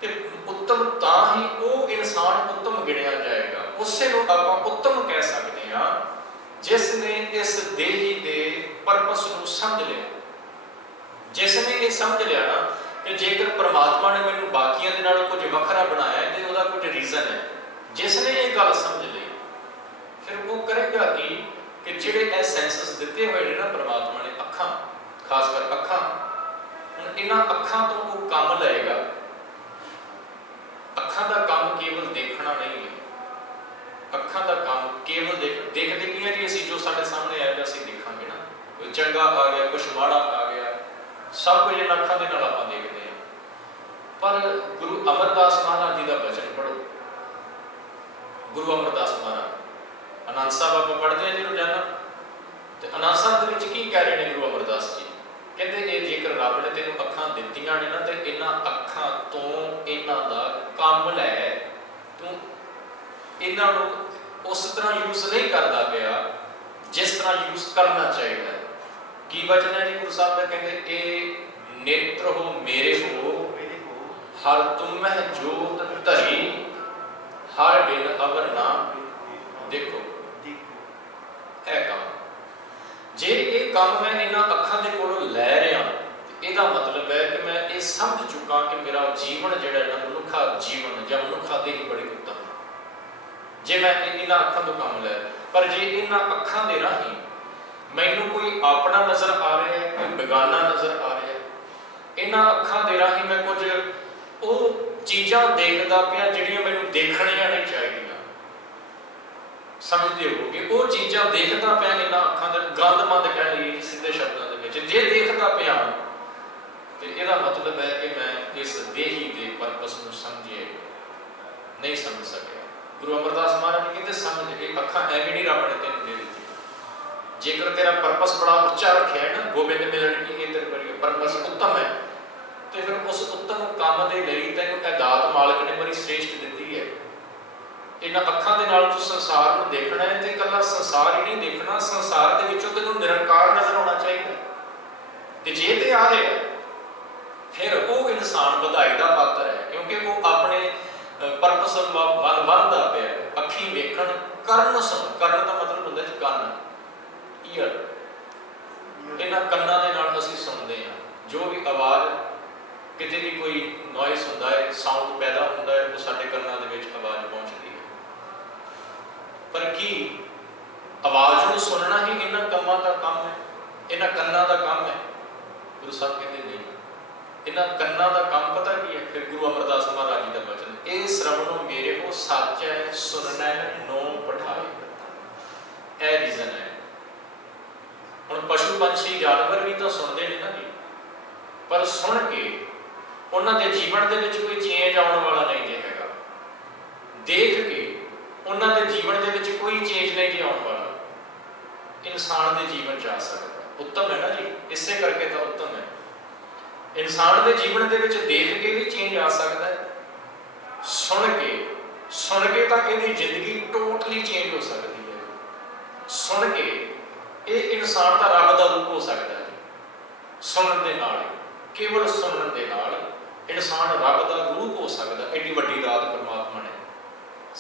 ते उत्तम तां ही वो इंसान उत्तम गिणिया जाएगा, उसे नूं आपां उत्तम कह सकदे हां जिसने इस देही दे परपस नूं समझ लिया। जिसने ये समझ लिया ना कि जेकर परमात्मा ने मैनूं बाकियां दे नालों कुछ वखरा बनाया ते उहदा कुछ रीजन है। जिसने ये गल समझ ली फिर वो करेगा कि जिहड़े ए सेंसस दिते हुए ने ना परमात्मा ने, अखां खासकर अखां, हुण इन्हां अखां तो वो काम लएगा। अखां दा काम केवल देखना नहीं है। अखां दा काम केवल देखते की है जी असीं जो साडे सामने आएगा असीं देखांगे ना। कोई चंगा आ गया, कुछ माड़ा आ गया, सब कुछ इन्हां अखां दे नाल आपां देखदे हां। पर गुरु अमरदास महाराज जी दा वचन पढ़ो। गुरु अमरदास महाराज आनंद साहब आप पढ़ते हैं जी रोजाना, तो आनंद साहब के की कह रहे हैं गुरु अमरदास जी। कहते ये जेकर रब ने तेन अखां दित्तियां ने ना, तो इन्हां अखां तो इन्हां दा काम लै, तू इन्हां नूं उस तरह यूज नहीं करता पाया जिस तरह यूज करना चाहिए। की वचन है जी गुरु साहब का? कहते ए नेत्र हो मेरे हो हर तुम जोत धरी, हर बिन अवर ना देखो। है काम जे ये काम मैं इन्हां अखां दे कोलों लै रहा, इसका मतलब है कि मैं ये समझ चुका कि मेरा जीवन जिहड़ा है मनुखा जीवन या मनुखा देही बड़ी उत्तम जे मैं इन्हां अखां तो काम लै। पर जे इन्हां अखां दे राही मैनूं कोई अपना नज़र आ रहा है, कोई बेगाना नज़र आ रहा है, इन्हां अखां दे राही मैं कुछ वो चीज़ां देखदा पिया जिहड़ियां मैनूं देखणियां नहीं चाहिए। समझते हो कि वो चीज़ां देखता पाया इन्हां अखां दे गंदमंद कह लईए सीधे शब्दों के विच, जे देखता पाया तो इसका मतलब है कि मैं इस देही के परपस को समझे नहीं समझ सकिया। गुरु अमरदास महाराज जी कहते समझ के अखां एवं नहीं रब ने तेन दे दी। जेकर तेरा परपस बड़ा उच्चा रखा है ना, गोबिंद मिलन की ये तेरे परपस उत्तम है, तो फिर उस उत्तम काम के लिए तेन दात मालिक ने बड़ी श्रेष्ठ दी है। इन्हां अखां दे नाल तूं संसार नूं देखना है, तो इकल्ला संसार ही नहीं देखना, संसार दे विचों तैनूं निरंकार नज़र आना चाहिए। तो जे ते आ रहा फिर वो इंसान बधाई का पात्र है, क्योंकि वो अपने परपस वल वधदा पिया। अखी वेखण करन सुण, करन का मतलब हुंदा जी कन्न, ईयर। इन्हां कन्नां दे नाल असीं सुणदे हां, जो भी आवाज़ किते भी कोई नॉइस हुंदा है, साउंड पैदा हुंदा है, वो साडे कन्नां दे विच आवाज़ पहुंचदी है। पर की आवाज़ को सुनना ही इन्हां कम्मां दा काम है, इन्हां कन्नां दा काम है? गुरु साहब कहते नहीं, इन्हां कन्नां दा काम पता की है? फिर गुरु अमरदास महाराज जी का वचन, ए श्रवणो मेरे को सच है, सुनना है नो पठाए। ए रीजन है। हुण पशु पंछी जानवर भी तो सुनते हैं ना जी, पर सुन के उन्होंने जीवन के विच कोई चेंज आने वाला नहीं जे हैगा। देख के उन्होंने जीवन के विच कोई चेंज नहीं जे आने वाला, इंसान के जीवन च आ सकता। उत्तम है ना जी, इसे करके तो उत्तम है। इंसान के जीवन के विच देख के भी चेंज आ सकता है, सुन के तो यदि जिंदगी टोटली चेंज हो सकती है। सुन के ये इंसान का रब का रूप हो सकता है। सुनने के नाल, केवल सुनने के नाल इंसान रब का रूप हो सकता। एडी वड्डी दात परमात्मा ने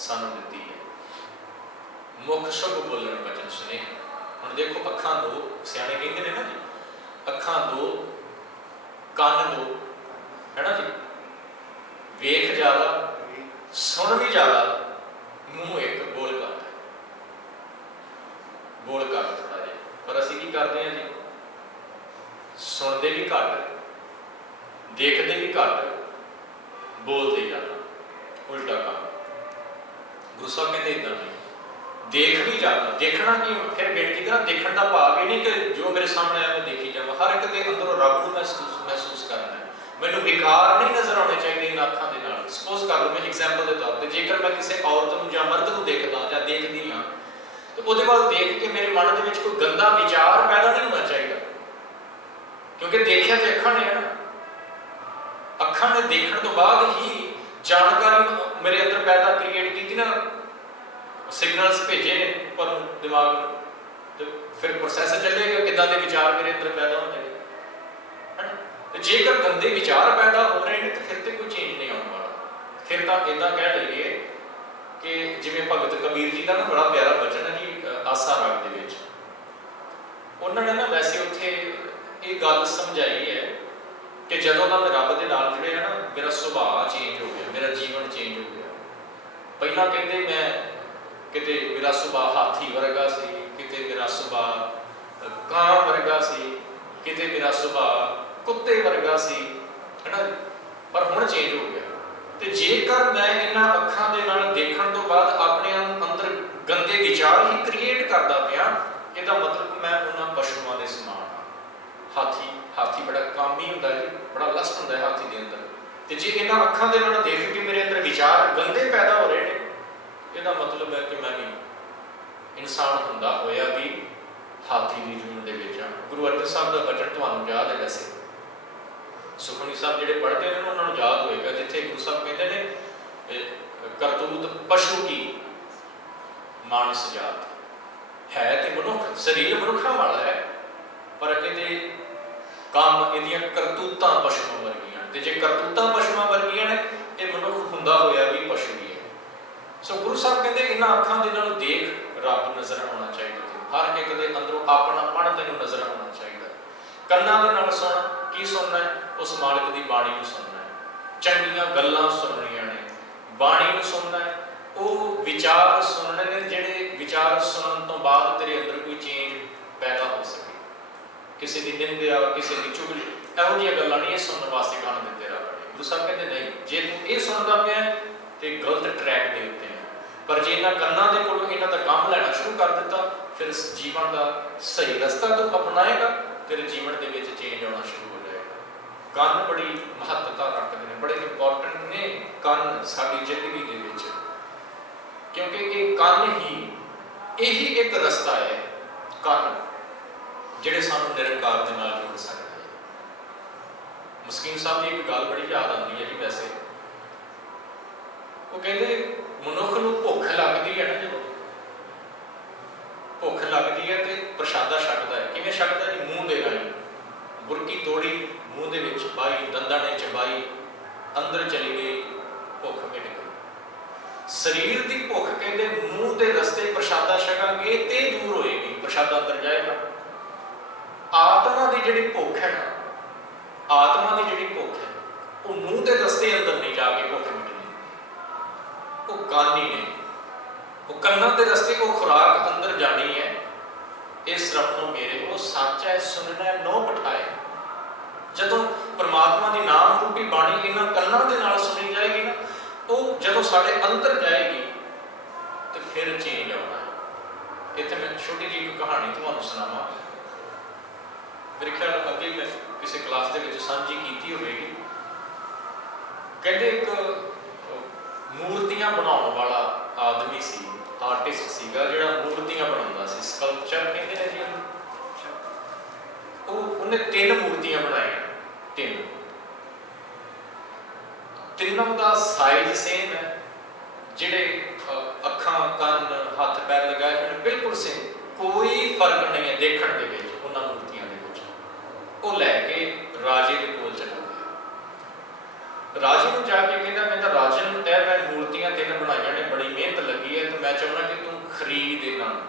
सानू दित्ती है। मुख शुभ बोलन बचन स्नेह। हुण देखो अखां दो, सियाणे कहते हैं ना जी, अखां दो कन दो, है ना जी, वेख ज़्यादा सुन भी ज़्यादा, मूँह एक बोल घट, बोल घट थोड़ा जिहा। पर असीं की करते हैं जी, सुनते भी घट, देखते भी घट, बोलते ज़्यादा, उल्टा काम। गुरु साहब कहते इदां नहीं, देख भी ज़्यादा। देखना की फिर बेनती करा, देखण का भाव ये नहीं कि जो मेरे सामने आया मैं देखी जावां, हर एक के अंदरों रब को महसूस करना है। मैनूं विकार नहीं नज़र आने चाहिए इन अखां दे नाल। सपोज कर लो, मैं एग्जाम्पल के तौर पर जेकर मैं किसी औरत नूं जां मर्द नूं देखदा जां देखदी हाँ, तो वो वाल देख के मेरे मन के कोई गंदा विचार पैदा नहीं होना चाहिए, क्योंकि देखिया तो अखां ने है ना। अखां ने देखण तो बाद ही जानकारी मेरे अंदर पैदा क्रिएट की ना, सिग्नल्स भेजे ने पर दिमाग में, तो फिर प्रोसैस चलेगा किदां दे विचार मेरे अंदर पैदा होंदे ने, है ना। तो जेकर गंदे विचार पैदा हो रहे हैं तो फिर तो कोई चेंज नहीं आने वाला। फिर तो इदां कह लईए कि जिवें भगत कबीर जी का ना बड़ा प्यारा वचन है जी, आसा राग दे विच उन्होंने ना वैसे उत्थे ये गल समझाई है कि जदों का मैं रब के नाल जुड़े है ना, मेरा सुभाव चेंज हो गया, मेरा जीवन चेंज हो गया। पहला कहते मैं किते मेरा सुभाव हाथी वर्गा सी, किते मेरा सुभाव कां वर्गा सी, किते मेरा सुभाव कुत्ते वर्गा सी, है ना। पर हुण चेंज हो गया। तो जेकर मैं इन्हां अखां दे नाल देखण तो बाद अपने अंदर गंदे विचार ही क्रिएट करदा पिया, इसदा मतलब मैं उन्हां पशुओं के समान हाँ। हाथी बड़ा कामी हुंदा जी, बड़ा लस्ट हुंदा है हाथी के अंदर। तो जे इन्हां अखां दे नाल देख के मेरे अंदर विचार गंदे पैदा हो रहे हैं, इसका मतलब है कि मैं भी इंसान हुंदा होया भी हाथी की जून दे विच। गुरु अर्जन साहब का वचन तुहानूं याद है, वैसे सुखमनी साहब जिहड़े पढ़ते हैं उन्होंने याद होएगा, जिथे गुरु साहब कहते हैं करतूत पशु की मानस जात है, तो मनुख शरीर मनुखा वाला है, पर कहते काम इहदियां करतूतां पशुओं वर्गियां। तो जे करतूतां पशुओं वर्गियां ने, ये मनुख हुंदा होया भी पशु ही है। सो गुरु साहब कहते इन्हां अखां दे नाल देख रब नज़र आना चाहिए, हर एक दे अंदरों अपनापन तैनूं नज़र आना चाहिए। कन्नां दे नाल सुन, की सुनना है? उस मालिक की बाणी को सुनना है, चंगियां गल्लां सुननियां ने, बाणी को सुनना है, वो विचार सुनने ने जिहड़े विचार सुनने तो बाद तेरे अंदर कोई चेंज पैदा हो सके। किसी की निंदा, किसी की चुगली, इहो जिहियां गल्लां नहीं सुनने वास्ते कान दित्ते रब ने। गुरु साहब कहते नहीं, जे तू ये सुनता पिया तो गलत ट्रैक के उत्ते है, पर जे इन्हां कन्नां दे कोलों इन्हां दा काम लैना शुरू कर दिता, फिर जीवन का सही रस्ता तू अपनाएगा, तेरे जीवन के चेंज आना शुरू हो जाएगा। कन बड़ी महत्वता रखते हैं, बड़े इंपॉर्टेंट ने कन साडी जिंदगी के विच, क्योंकि ये कन ही यही एक रस्ता है, कन जिहड़े सानूं निरंकार दे नाल जोड़ सकते हैं। मस्कीन साहब की एक गल बड़ी याद आती है जी, वैसे वो कहते मनुख नूं भुख लगती है ना, जो भुख लगती है तो प्रशादा छकदा है, किवें छकदा जी? मूँह दे राहीं बुरकी तोड़ी, मूँह दे विच पाई, दंदां ने चबाई, अंदर चली गई, भुख मिट गई। शरीर की भुख कहते मूँह के रस्ते प्रशादा छकांगे तो दूर होएगी, प्रशादा अंदर जाएगा। आत्मा की जिहड़ी भुख है ना, आत्मा की जिहड़ी भुख है, वो मूँह के रस्ते अंदर नहीं जाके भुख मिटनी, वो कान ही ने, वो कन्नां के रस्ते वो खुराक अंदर जानी है। इस रब मेरे वो सच है सुनना नो पठाए। जदों परमात्मा की नाम रूपी बाणी इन्हां कन्नां दे नाल सुनी जाएगी ना, वो जदों साडे अंदर जाएगी तो फिर चेंज आना है। इत्थे मैं छोटी जी एक कहानी तुहानूं सुणावां, मेरे ख्याल अगे मैं किसी क्लास के साझी की होगी। कहते एक मूर्तियां बनाने वाला आदमी सी, आर्टिस्ट सीगा, जिहड़ा मूर्तियां बनाउंदा सी, स्कल्पचर कहते हैं जी। उन्हें 3 मूर्तियां बनाई, 3 तीनों का साइज सेम है, जिहड़े अखां कान हथ पैर लगाए हैं बिल्कुल सेम, कोई फर्क नहीं है देखण दे विच उन्हां मूर्तियां दे विच। वो लैके राजे के कोल चला गया, राजे नूं जाके कहंदा मैं राजन मैं मूर्तियां 3 बनाईयां ने, बड़ी मेहनत लगी है, तो मैं चाहुंदा कि तू खरीद इन्हां नूं।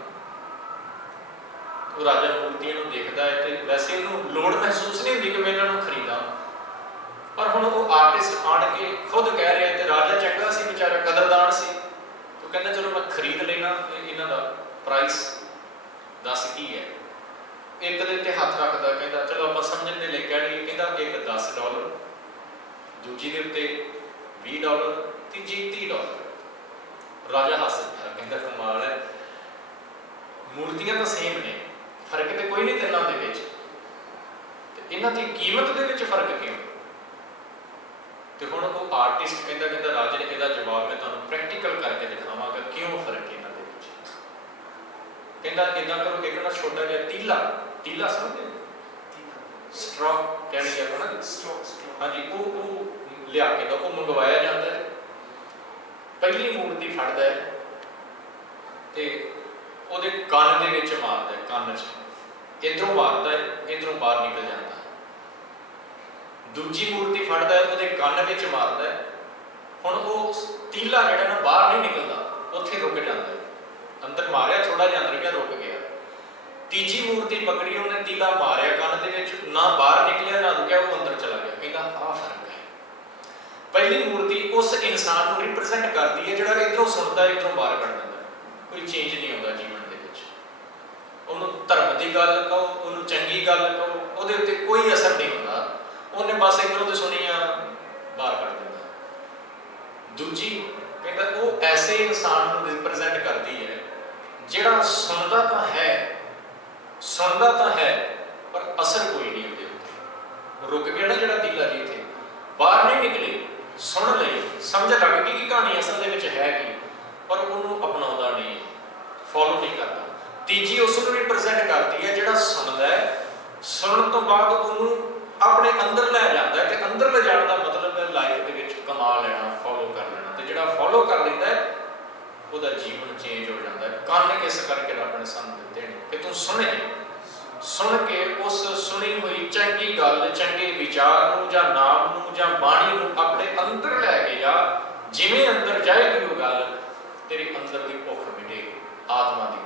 राजा मूर्तियां नूं देखदा है तो वैसे उन्होंने लोड़ महसूस नहीं होती कि मैं इन्हां नूं खरीदा, पर हुण वो आर्टिस्ट आण के खुद कह रहा है, तो राजा चंगा सी बेचारा, कदरदान सी, तो कहता चलो मैं खरीद लेना, इन्हां दा प्राइस दस की है। एक दे उत्ते हथ रखदा, कहता चलो आपां समझण दे लई कह लईए, कहता एक $10, दूजी दे उत्ते $20, तीजी $30। राजा हस दिया, कहता कमाल है, मूर्तियां तो सेम ने, फर्क तो कोई नहीं तिन्हां दे विच, ते इन्हां दी कीमत दे विच फर्क क्यों? तो हुण वो आर्टिस्ट कहता राजे ने इसका जवाब मैं तुहानूं प्रैक्टिकल करके दिखावांगा क्यों फर्क है इन्हां दे विच। कहता इदां करो, एक ना छोटा जिहा तीला, तीला समझदे स्ट्रॉ कहणी है ना, हाँ जी, वो लिया के दो, वो मंगवाया जाता है। पहली मूर्ति फड़दा है ते ਉਹਦੇ ਕੰਨ ਦੇ ਵਿੱਚ ਮਾਰਦਾ, ਕੰਨ 'ਚ इधरों मारता है, इधरों बाहर निकल जाता है। दूजी मूर्ति फड़दा है, ਉਹਦੇ ਕੰਨ ਵਿੱਚ मारता है, ਹੁਣ ਉਹ ਤੀਲਾ ਜਿਹੜਾ ना बाहर नहीं निकलता, ਉੱਥੇ रुक जाता है, अंदर मारिया थोड़ा जिहा अंदर गया, रुक गया। तीजी मूर्ति पकड़ी, ਉਹਨੇ ਤੀਲਾ मारिया ਕੰਨ ਦੇ ਵਿੱਚ, ना बाहर निकलिया ना रुकिया, वो अंदर चला गया। कहता आ फर्क है। पहली मूर्ति उस इंसान को रिप्रजेंट करती है जिहड़ा इधरों सुनता है, इधरों बाहर कढ़ दिंदा, कोई चेंज नहीं आता जीवन दे विच। उन्होंने धर्म की गल कहो, उन्होंने चंगी गल कहो, उहदे उत्ते कोई असर नहीं होता, उन्हें बस इधरों तो सुनी आ बाहर कढ़ दिंदा। दूजी कहता वो ऐसे इंसान को रिप्रजेंट करती है जिहड़ा सुनता तो है, सुनता तो है, पर असर कोई नहीं उहदे उत्ते। रुक गया ना जिहड़ा तीला जी, इत्थे बाहर नहीं निकले, सुन लई, समझ लग गई कि कहानी असल दे विच है की, पर उन्होंने अपनाउंदा नहीं, फॉलो नहीं करता। तीजी उसनूं रिप्रजेंट करती है जिहड़ा सुनदा है, सुनन तो बाद उन्होंने अपने अंदर लै जाता है, तो अंदर ले जाने का मतलब है लाइफ के विच कमा लेना, फॉलो कर लेना, तो जिहड़ा फॉलो कर लेंदा है उसका जीवन चेंज हो जाता है। कन्न इस करके रब ने सानूं दित्ते ने कि तूं सुने, सुन के उस सुनी हुई चंगी गल, चंगे विचार नूं जां नाम नूं जां बाणी नूं अपने अंदर लैके जा, जिवें अंदर जाएगी वो गल, तेरे अंदर की भुख मिटेगी, आत्मा की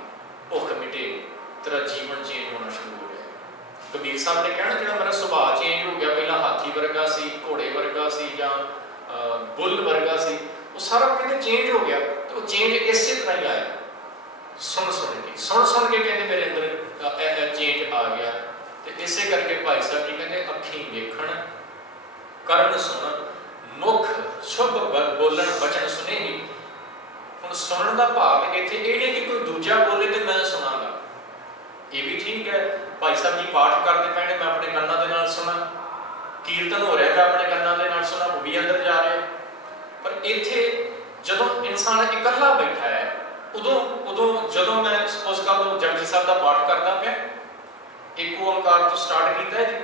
भुख मिटेगी, तेरा जीवन चेंज होना शुरू हो जाएगा। कबीर साहब ने कहना जो मेरा सुभाव चेंज हो गया, पहला हाथी वर्गा सी, घोड़े वर्गा सी, जां बुल वर्गा सी, वो सारा कहते चेंज हो गया। तो चेंज इस तरह ही आया, सुन सुन के, सुन सुन के कहते मेरे अंदर चेंज आ गया। तो इस करके भाई साहब जी कहते अखी वेखण, करन सुनन, मुख शुभ बोलन, वचन सुने ही। ਹੁਣ सुनने का भाव इत्थे ये नहीं कि कोई दूजा बोले तो मैं सुनागा, ये भी ठीक है। भाई साहब जी पाठ करते पे मैं अपने कन्ना दे नाल सुना, कीर्तन हो रहा है मैं अपने कन्ना दे नाल सुना, वो भी अंदर जा रहे। पर इत्थे जदों इंसान इकल्ला बैठा है, उदों उदों जदों मैं सपोज कर लो जपजी साहब का पाठ करता पे, एक ओंकार तो स्टार्ट किया है जी,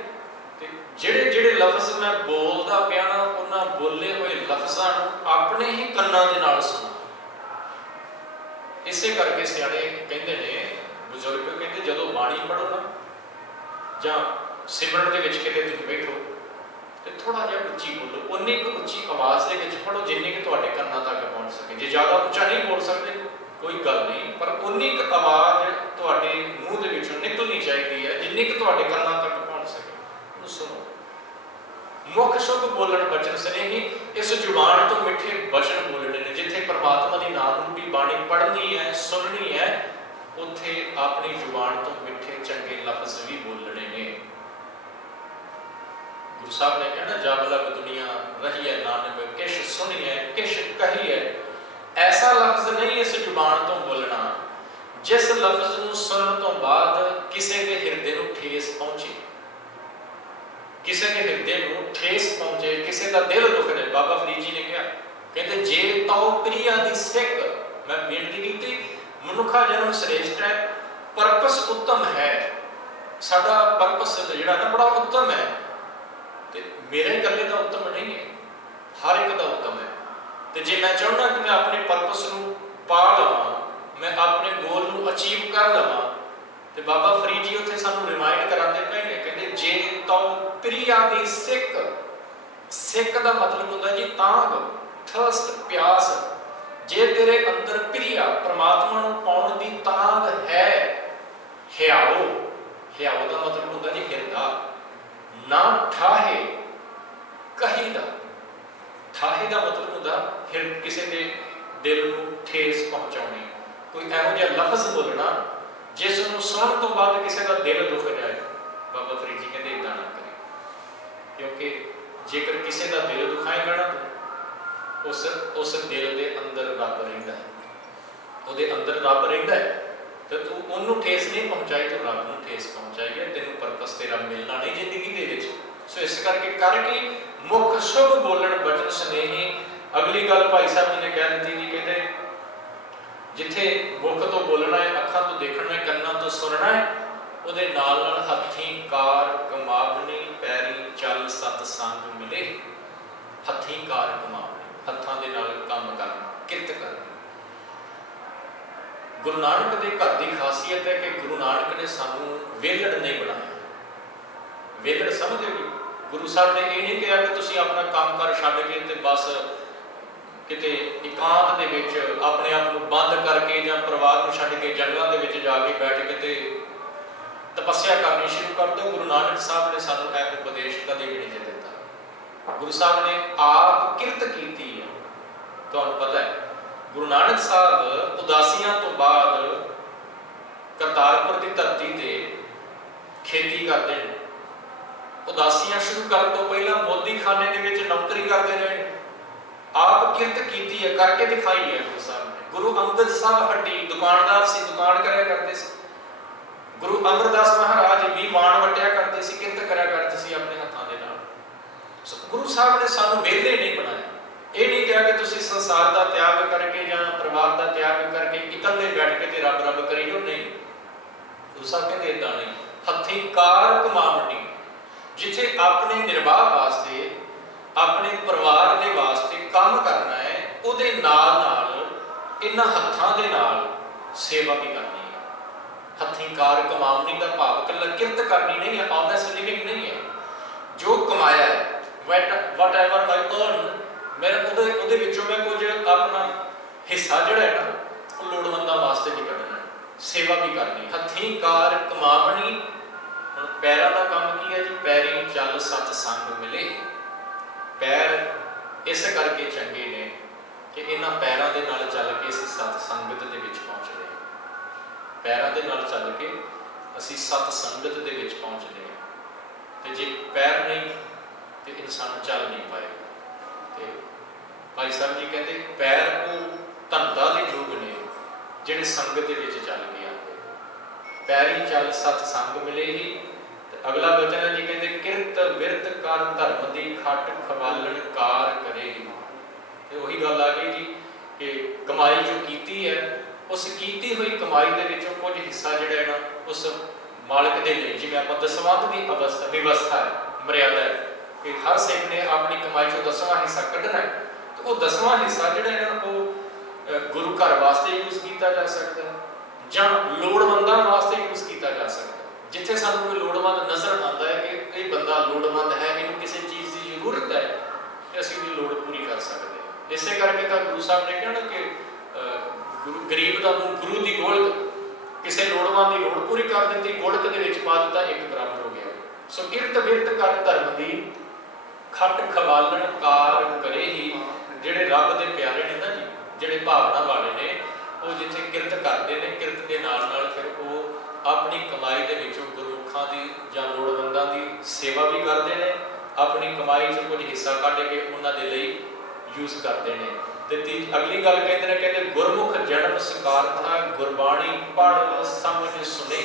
तो जिहड़े जिहड़े लफ्ज़ मैं बोलता पिया ना, उन्हां बोले हुए लफ्ज़ां नूं अपने ही कन्ना दे नाल सुना। इसे करके सियाणे कहते हैं, बुजुर्ग कहते जदों बाणी पढ़ो ना, जां सिमरन दे विच किते तुसीं बैठो, तो थोड़ा जिहा उच्ची बोलो, उन्नी कुछ उच्ची आवाज़ दे विच पढ़ो जिन्नी कि तुहाडे कन्नां तक पहुँच सके। जे ज़्यादा उच्चा नहीं बोल सकते कोई गल नहीं, पर उन्नी क आवाज़ तुहाडे मूँह दे विचों निकलनी चाहिए है जिन्नी कि तुहाडे कन्नां तक पहुँच सके। उहनूं सुनो। मुख शुभ बोलन वचन स्नेही, इस जुबान तो मिठे वचन बोलने ने। जिथे परमात्मा की नाम रूपी बाणी पढ़नी है, सुननी है, उत्थे अपनी जुबान तो मिठे चंगे लफ्ज भी बोलने ने। गुरु साहब ने कहना जब लग दुनिया रही है नानक, किश सुनी है किश कही है, ऐसा लफ्ज नहीं इस जुबान तो बोलना जिस लफ्ज नूं सुनन तो बाद किसी के हिरदे नूं ठेस पहुंचे, किसी के हिरदे नूं ठेस पहुंचे, किसी का दिल दुख दे। बाबा फरीद जी ने कहा, कहते जे तो प्रिया दी सिक, मैं बेनती की मनुखा जन्म श्रेष्ठ है, परपस उत्तम है, साडा परपस जिहड़ा ना बड़ा उत्तम है, तो मेरे इकल्ले का उत्तम नहीं है, हर एक का उत्तम है। तो जे मैं चाहना कि मैं अपने परपस नूं पा लवां, मैं अपने गोल नूं अचीव कर लवां, तो बाबा फरीद जी उत्थे सानूं रिमाइंड कराते पे ने, कहते जे तो प्रिया दी सिक, सिक का मतलब होता है जी तांग, थर्स्ट, प्यास, जे तेरे अंदर प्रिया परमात्मा नूं पाउण दी तांग है, हियाओ, हियाओ का मतलब होता जी हिरदा, ना ठाहे कहीदा, ठाहे का मतलब होता हिर किसी के दिल नूं ठेस पहुंचाउणी, कोई इहो जिहा लफ्ज बोलना जिस नूं सुणन तो बाद किसी का दिल दुख जाए। बाबा फरीद जी कहते इदां ना करें, क्योंकि जेकर किसी का दिल दुखाएगा ना तो उस दिल के अंदर रब रहिंदा है, ਉਹਦੇ अंदर रब रहिंदा है, तो तू ਉਹਨੂੰ ठेस नहीं पहुँचाई तो रब ਨੂੰ ठेस पहुँचाई है, तेनों परपस तेरा मिलना नहीं जिंदगी दे विच। सो इस करके करके मुख शुभ बोलन बचन स्नेही। अगली गल भाई साहब जी ने कह दी जी, कहते जिथे मुख तो बोलना है, अखां तो देखना है, कन्नां तो सुनना है, ਉਹਦੇ नाल नाल हथी कार कमावनी, पैरी चल सतसंग मिले। हथी कार कमावनी, हत्थां दे नाल काम करना, किरत करना। गुरु नानक के घर की खासियत है कि गुरु नानक ने सानू वेलड़ नहीं बनाया। वेलड़ समझो जी, गुरु साहब ने ये नहीं कहा कि तुसीं अपना काम कर छड्ड के ते बस किते एकांत दे विच अपने आप को बंद करके या परिवार को छड्ड के जंगलों के विच जाके बैठ के ते तपस्या करनी शुरू कर दो। गुरु नानक साहब ने सानू यह उपदेश कदे भी नहीं दिता। गुरु साहब ने आप किरत की है। तुहानू पता है गुरु नानक साहब उदासियां तो बाद करतारपुर की धरती ते खेती करते हैं। उदासियां शुरू करने तो पहला मोदी खाने के विच नौकरी करते रहे। आप किरत की है, करके दिखाई है गुरु साहब ने। गुरु अंगद साहब हड्डी दुकानदार से, दुकान कराया करते सी। गुरु अमरदास महाराज भी वाण वटिया करते सी, किरत कराया करते सी अपने हत्थों के नाल। गुरु साहब ने सानू वेले नहीं बनाया। ये नहीं कहा कि तुसीं संसार का त्याग करके या परिवार का त्याग करके इकल्ले बैठ के ते रब रब करी जाओ, नहीं। गुरु साहब कहते इदां नहीं। हथी कार कमावनी, जिथे अपने निर्वाह वास्ते अपने परिवार के वास्ते काम करना है, उहदे नाल नाल इन्हां हत्थां दे नाल सेवा भी करनी है। हथी कार कमावनी का भाव कल्ला किरत करनी नहीं है, ऑनेस्ट लिविंग नहीं है। जो कमाया है वट एवर आई अर्न, मैं उहदे विचों मैं कुछ अपना हिस्सा जिहड़ा है ना वो लोड़वंदां वास्ते भी कढना, सेवा भी करनी। हथी कार कमावनी, हुण पैरां दा काम की है जी, पैरी चल सतसंग मिले। पैर इस करके चंगे ने कि इन्हां पैरां दे नाल चल के असीं सतसंगत दे विच पहुंचदे हां। पैरां दे नाल चल के असीं सतसंगत दे विच पहुंचदे हां। ते जे पैर नहीं तो इंसान चल नहीं पाएगा। तो भाई साहब जी कहते पैर वो धनता के योग ने जिहड़े संगत दे विच चल के आते। पैरी चल सतसंग मिले ही। अगला वचन है जी, कहते किरत विरत कर धर्म दी खट खवालण कार करे। तो वही गल आ गई जी कि कमाई जो कीती है, उस कीती हुई कमाई दे विचों कुछ हिस्सा जिहड़ा है ना उस मालिक दे लई, जिवें आपां दसवंध दी अवस्था व्यवस्था है, मर्यादा है कि हर सिख ने अपनी कमाई चों 10वां हिस्सा कढ़ना है। तो वो 10वां हिस्सा जिहड़ा है ना वो गुरु घर वास्ते यूज़ किया जा सकता है जां लोड़वंदां वास्ते यूज़ किया जा सकता है। जिथे सानू कोई लोड़वंद नज़र आता है कि ये बंदा लोड़वंद है, इन्हूं किसी चीज़ की जरूरत है, तो असीं भी लोड़ पूरी कर सकते हैं। इसे करके तो गुरु साहब ने कहा ना कि गुरु गरीब का मुँह गुरु की गोलक, किसी लोड़वंद की लोड़ पूरी कर दी, गोलक के विच पा दिता, एक बराबर हो गया। सो किरत विरत कर धर्म की खट खवालण कार करे ही। जिहड़े रब दे प्यारे ने ना जी, जिहड़े भावना वाले ने, वो जिथे किरत करते हैं, किरत के नाल नाल फिर वो अपनी कमाई के विचों गुरमुखां दी जां लोड़वंदां दी सेवा भी करते हैं, अपनी कमाई चों कुछ हिस्सा कढ के उन्हां दे लई यूज़ करते हैं। ते अगली गल कहते हैं, कहते गुरमुख जन्म सकारथा गुरबाणी पढ़ समझ सुने।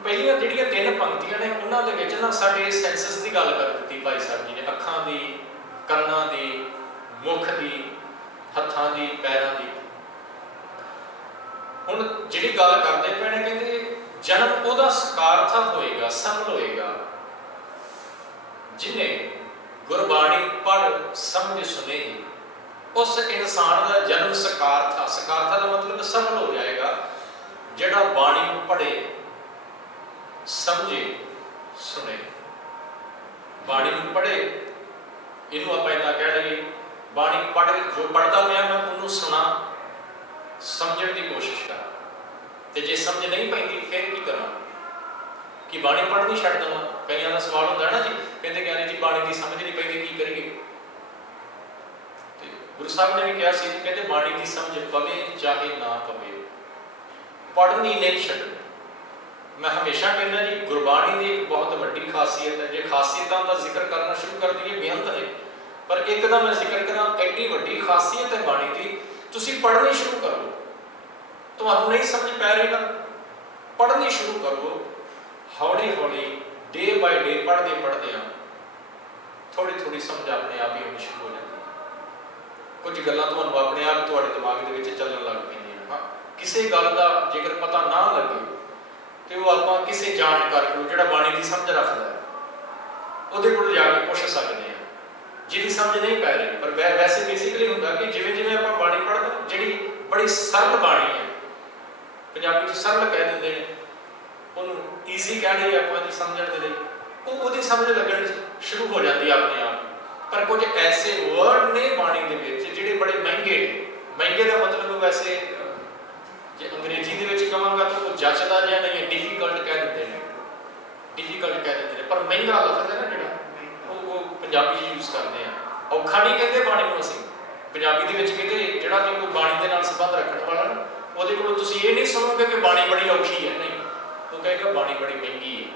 पहलियां जिहड़ियां 3 पंक्तियां ने उन्हां दे विच ना साडे सैंसिस की गल कर दी भाई साहब जी ने, अखां दी, कन्नां दी, मुख दी, हत्थां दी, पैरां दी। हुण जिहड़ी गल करदे पे ने, कहते जन्म उहदा सकारथा होएगा, सफल होएगा जिन्हें गुरबाणी पढ़ समझ सुने। उस इंसान का जन्म सकारथा, सकारथा का मतलब सफल हो जाएगा जिहड़ा बाणी को पढ़े, समझे, सुने। बाणी को पढ़े, इनू आप इन्ना कह लीए बाणी पढ़ जो पढ़ता पाया मैं उन्होंने सुना, समझण की कोशिश करा, तो जे समझ नहीं पैंदी फिर की करा कि बाणी पढ़नी छड्ड देवां। कईयां दा सवाल हुंदा है ना जी, कहते ज्ञानी जी बाणी की समझ नहीं पैंदी की करिए। गुरु साहब ने भी कहा सी, कहते बाणी की समझ पवे चाहे ना पवे, पढ़नी नहीं छड्डनी। मैं हमेशा कहना जी गुरबाणी की एक बहुत वड्डी खासियत है, जो खासियतों का जिक्र करना शुरू कर दईए बेअंत ने, पर एक का मैं जिक्र करा एड्डी वड्डी खासियत है बाणी की, तुसी पढ़नी शुरू करो, तुहानू नहीं समझ पै रही ना, पढ़नी शुरू करो, हौली हौली डे बाय डे पढ़ते पढ़ते थोड़ी थोड़ी समझ अपने आप ही आनी शुरू हो जाती है। कुछ गल्लां तुहानू अपने आप तुहाडे दिमाग दे विच चलण लग पैंदियां। हाँ, किसी गल का जेकर पता ना लगे तो वो आपां किसी जानकार को जिहड़ा बाणी की समझ रखदा है उहदे कोल जाके पुछ सकते हैं, जिहदी समझ नहीं पै रही। पर वैसे बेसिकली हुंदा कि जिवें जिवें आपां बाणी पढ़दे जिहड़ी बड़ी सरल बाणी है, पंजाबी च सरल कह दिंदे ने, उन्होंने ईजी कह रही आप जी समझने के लिए, वो समझ लगन शुरू हो जाती है अपने आप। पर कुछ ऐसे वर्ड ने बाणी के जिहड़े बड़े महंगे ने, महंगे का मतलब वैसे जे अंग्रेजी के कहांगा तो वो जचदा जिहा नहीं है, डिफिकल्ट कह देते हैं, डिफिकल्ट कह देते हैं। पर महंगा लफ्ज़ है ना जिहड़ा वो पंजाबी यूज करते हैं, औखा नहीं कहते बाणी को असीं पंजाबी के कहते जिहड़ा कि कोई बाणी के नाल संबंध रखने वाला ना, वो कोल तुसीं ये नहीं सुनोगे कि बाणी बड़ी औखी है, नहीं, वो कहेगा बाणी बड़ी महंगी है,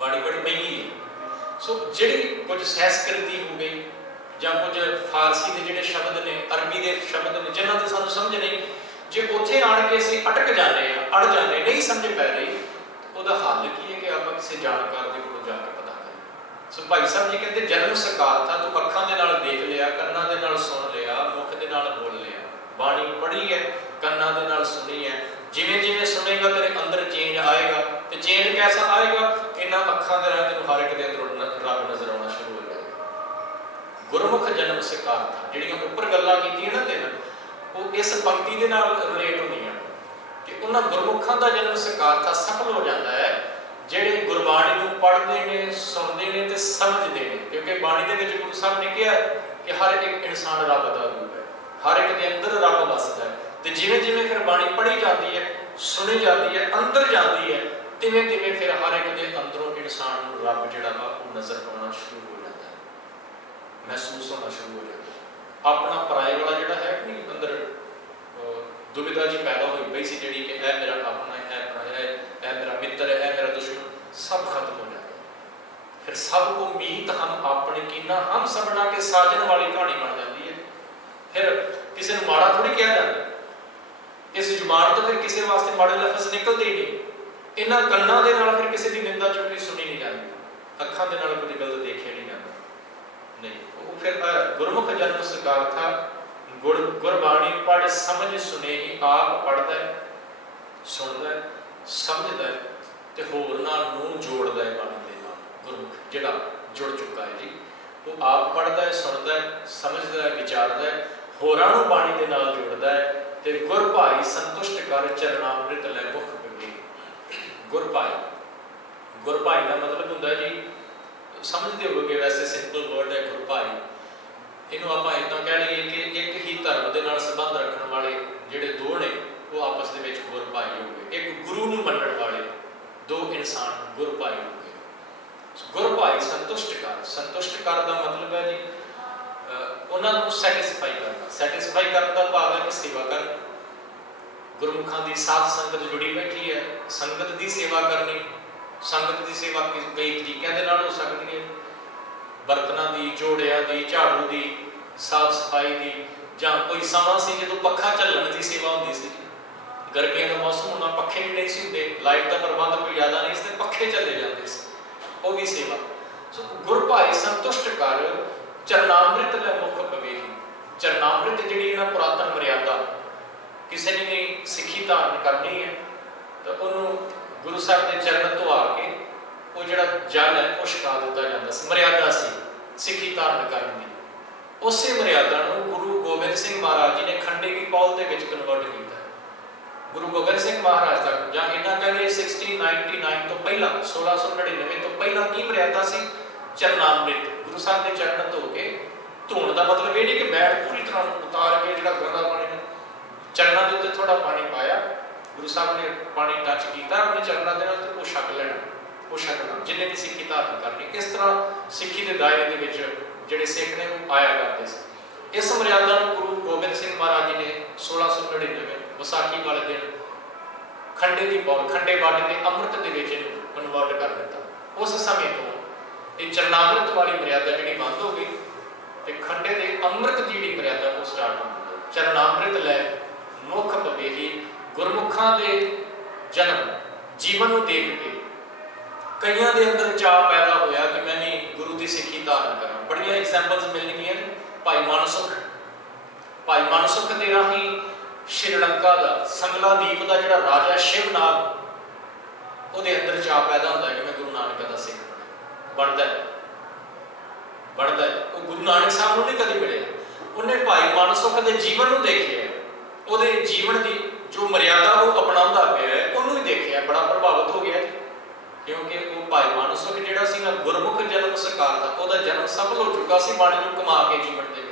बाणी बड़ी महंगी है। सो जिहड़ी कुछ संस्कृति हो गई ਜਾਂ कुछ फारसी के जिहड़े शब्द ने, अरबी के शब्द ने जिन्हां दी सानूं समझ नहीं, जे उत्थे आण के असीं अटक जाते हैं, अड़ जाते, नहीं समझ पै रही, ਉਹਦਾ हल की है कि आप किसी जानकार के कोल जाके पता करें। सो भाई साहब जी कहते जन्म सकार था, तू अखां दे नाल देख लिया, कन्नां दे नाल सुन लिया, मुख दे नाल बोल लिया, बाणी पढ़ी है, कन्नां दे नाल सुनी है, जिवें जिवें सुनेगा तेरे अंदर चेंज आएगा। तो चेंज कैसा आएगा? इन्हां अखां दे नाल तेनूं हर एक दे अंदरों रब नज़र आउणा शुरू हो जाएगा। गुरमुख जन्म सकार था, जिहड़ियां उपर गल्लां कीतीआं ना तीन, वो इस पंक्ति दे नाल रिलेट होंदियां कि उन्हां गुरमुखां दा जन्म सकार था सफल हो जाता है जिहड़े गुरबाणी नूं पढ़दे ने, सुनदे ने ते समझदे ने। क्योंकि बाणी दे विच गुरु साहब ने कहा कि हर एक इंसान रब दा रूप है, हर एक दे अंदर रब वसदा है। तो जिवें जिवें फिर बाणी पढ़ी जाती है, सुनी जाती है, अंदर जाती है, तिवें तिवें फिर हर एक दे अंदरों इंसान नूं रब जिहड़ा वा वो नज़र आउणा शुरू हो जाता है, महसूस होना शुरू हो जाता है। अपना पराए वाला जिहड़ा है नहीं अंदर दुविधा जी पैदा हुई पई सी जिहड़ी कि ऐ मेरा अपना है, पराया है, ऐ मेरा मित्र है, ऐ मेरा दुश्मन, सब खत्म हो जाता है। फिर सबको मीत हम अपने कीना हम सबना के साजन वाली कहानी बन जाती है। फिर किसी ने माड़ा थोड़ी कहा जाता, इस जुबान तो फिर किसी वास्ते माड़े लफ्ज़ निकलते ही नहीं। इन्हां कन्नां दे नाल फिर किसी की निंदा चुगली सुनी नहीं जाती, अखां दे नाल कोई गलत देखिया नहीं जाता। नहीं, वो फिर गुरमुख जन्म सकार था, गुरबाणी पढ़ समझ सुने ही आप पढ़ता है, सुनता है, समझता है, तो होरनां नूं जोड़ता है बाणी दे नाल। गुरमुख जिहड़ा जुड़ चुका है जी, वो आप पढ़ता है, सुनता है, समझता है, विचारता है, होरां नूं बाणी दे नाल जोड़ता है। तो गुर भाई संतुष्ट कर चरनामृत लै मुख बिगे। गुर भाई, गुर भाई का मतलब हुंदा जी, समझते हो कि वैसे सिंपल वर्ड है गुर भाई, इनू आप इदा कह लीए कि एक ही धर्म के नाल संबंध रखने वाले जिहड़े दो ने वो आपस दे विच गुर भाई हो गए। एक गुरु नूं मनण वाले दो इंसान गुर भाई हो गए। गुर भाई संतुष्ट कर, संतुष्ट कर का मतलब है जी उन्होंने सैटिस्फाई करना। सैटिस्फाई करने का भाव है कि सेवा कर, गुरमुखां की साथ संगत जुड़ी बैठी है, संगत की सेवा करनी। संगत की सेवा कई तरीकों के नाल हो सकती है, बर्तनों की, जोड़िया की, झाड़ू की, साफ सफाई की, जां कोई समा सी जो पखा झलण की सेवा होंदी सी। गर्मियों का मौसम होना, पखे भी नहीं होंगे, लाइट का प्रबंध कोई ज़्यादा नहीं थे, पखे चले जाते थे, वो भी सेवा। सो गुर भाई संतुष्ट कर चरनामृत लै मुख पवेही। चरनामृत जी पुरातन मर्यादा किसी ने भी सिक्खी धारण करनी है तो उन्होंने गुरु साहब के चरण धोआ के वो जो जल है वो छका दिता जाता सी। मर्यादा सी सिक्खी धारण करने की। उस मर्यादा को गुरु गोबिंद सिंह महाराज जी ने खंडे की पौल के कन्वर्ट किया। गुरु गोबिंद सिंह महाराज तक ਜਾਂ ਇਹਨਾਂ ਕਹਿੰਦੇ 1699 ਤੋਂ ਪਹਿਲਾਂ 1699 ਤੋਂ ਪਹਿਲਾਂ ਕੀ ਮਰਿਆਦਾ ਸੀ? ਚਰਨਾਮ੍ਰਿਤ। गुरु साहब के चरण धो के धोने का मतलब ये नहीं कि मैट पूरी तरह उतार के जो गंदा पानी चरणों के उत्ते थोड़ा पानी पाया, गुरु साहब ने पानी टच किया अपने चरणों के नाल, वो छक लेना, वो छकना जिन्हें भी सिक्खी धारण करनी। इस तरह सिक्खी के दायरे के जोड़े सिख ने वो आया करते थे। इस मर्यादा को गुरु गोबिंद सिंह महाराज जी ने 1699 विसाखी वाले दिन खंडे की पौड़ खंडे वाले के अमृत के कन्वर्ट कर दिता। उस समय तो ये चरणामृत वाली मर्यादा जी बंद हो गई तो खंडे के अमृत की जी मर्यादा वो स्टार्ट हो गई। चरणामृत लै मुख पवेही गुरमुखा के जन्म जीवन को देख के कईयों के अंदर चाह पैदा होया कि मैं भी गुरु की सिक्खी धारण करा। बड़िया एग्जाम्पल्स मिलनगियां ने। भाई मानसुख के राही श्रीलंका का संगलादीप का जो राजा शिवनाग वो अंदर चाह पैदा होता है कि मैं गुरु नानक का सिख बनता है वो गुरु नानक साहब को नहीं कभी मिले। उन्हें भाई मानसुख के जीवन को देखे, वो जीवन की जो मर्यादा वो अपना पाया है उन्होंने देखा, बड़ा प्रभावित हो गया क्योंकि वो भाई मानसुख जो गुरमुख जन्म सरकार का वह जन्म सफल हो चुका सी बाणी को कमा के जीवन के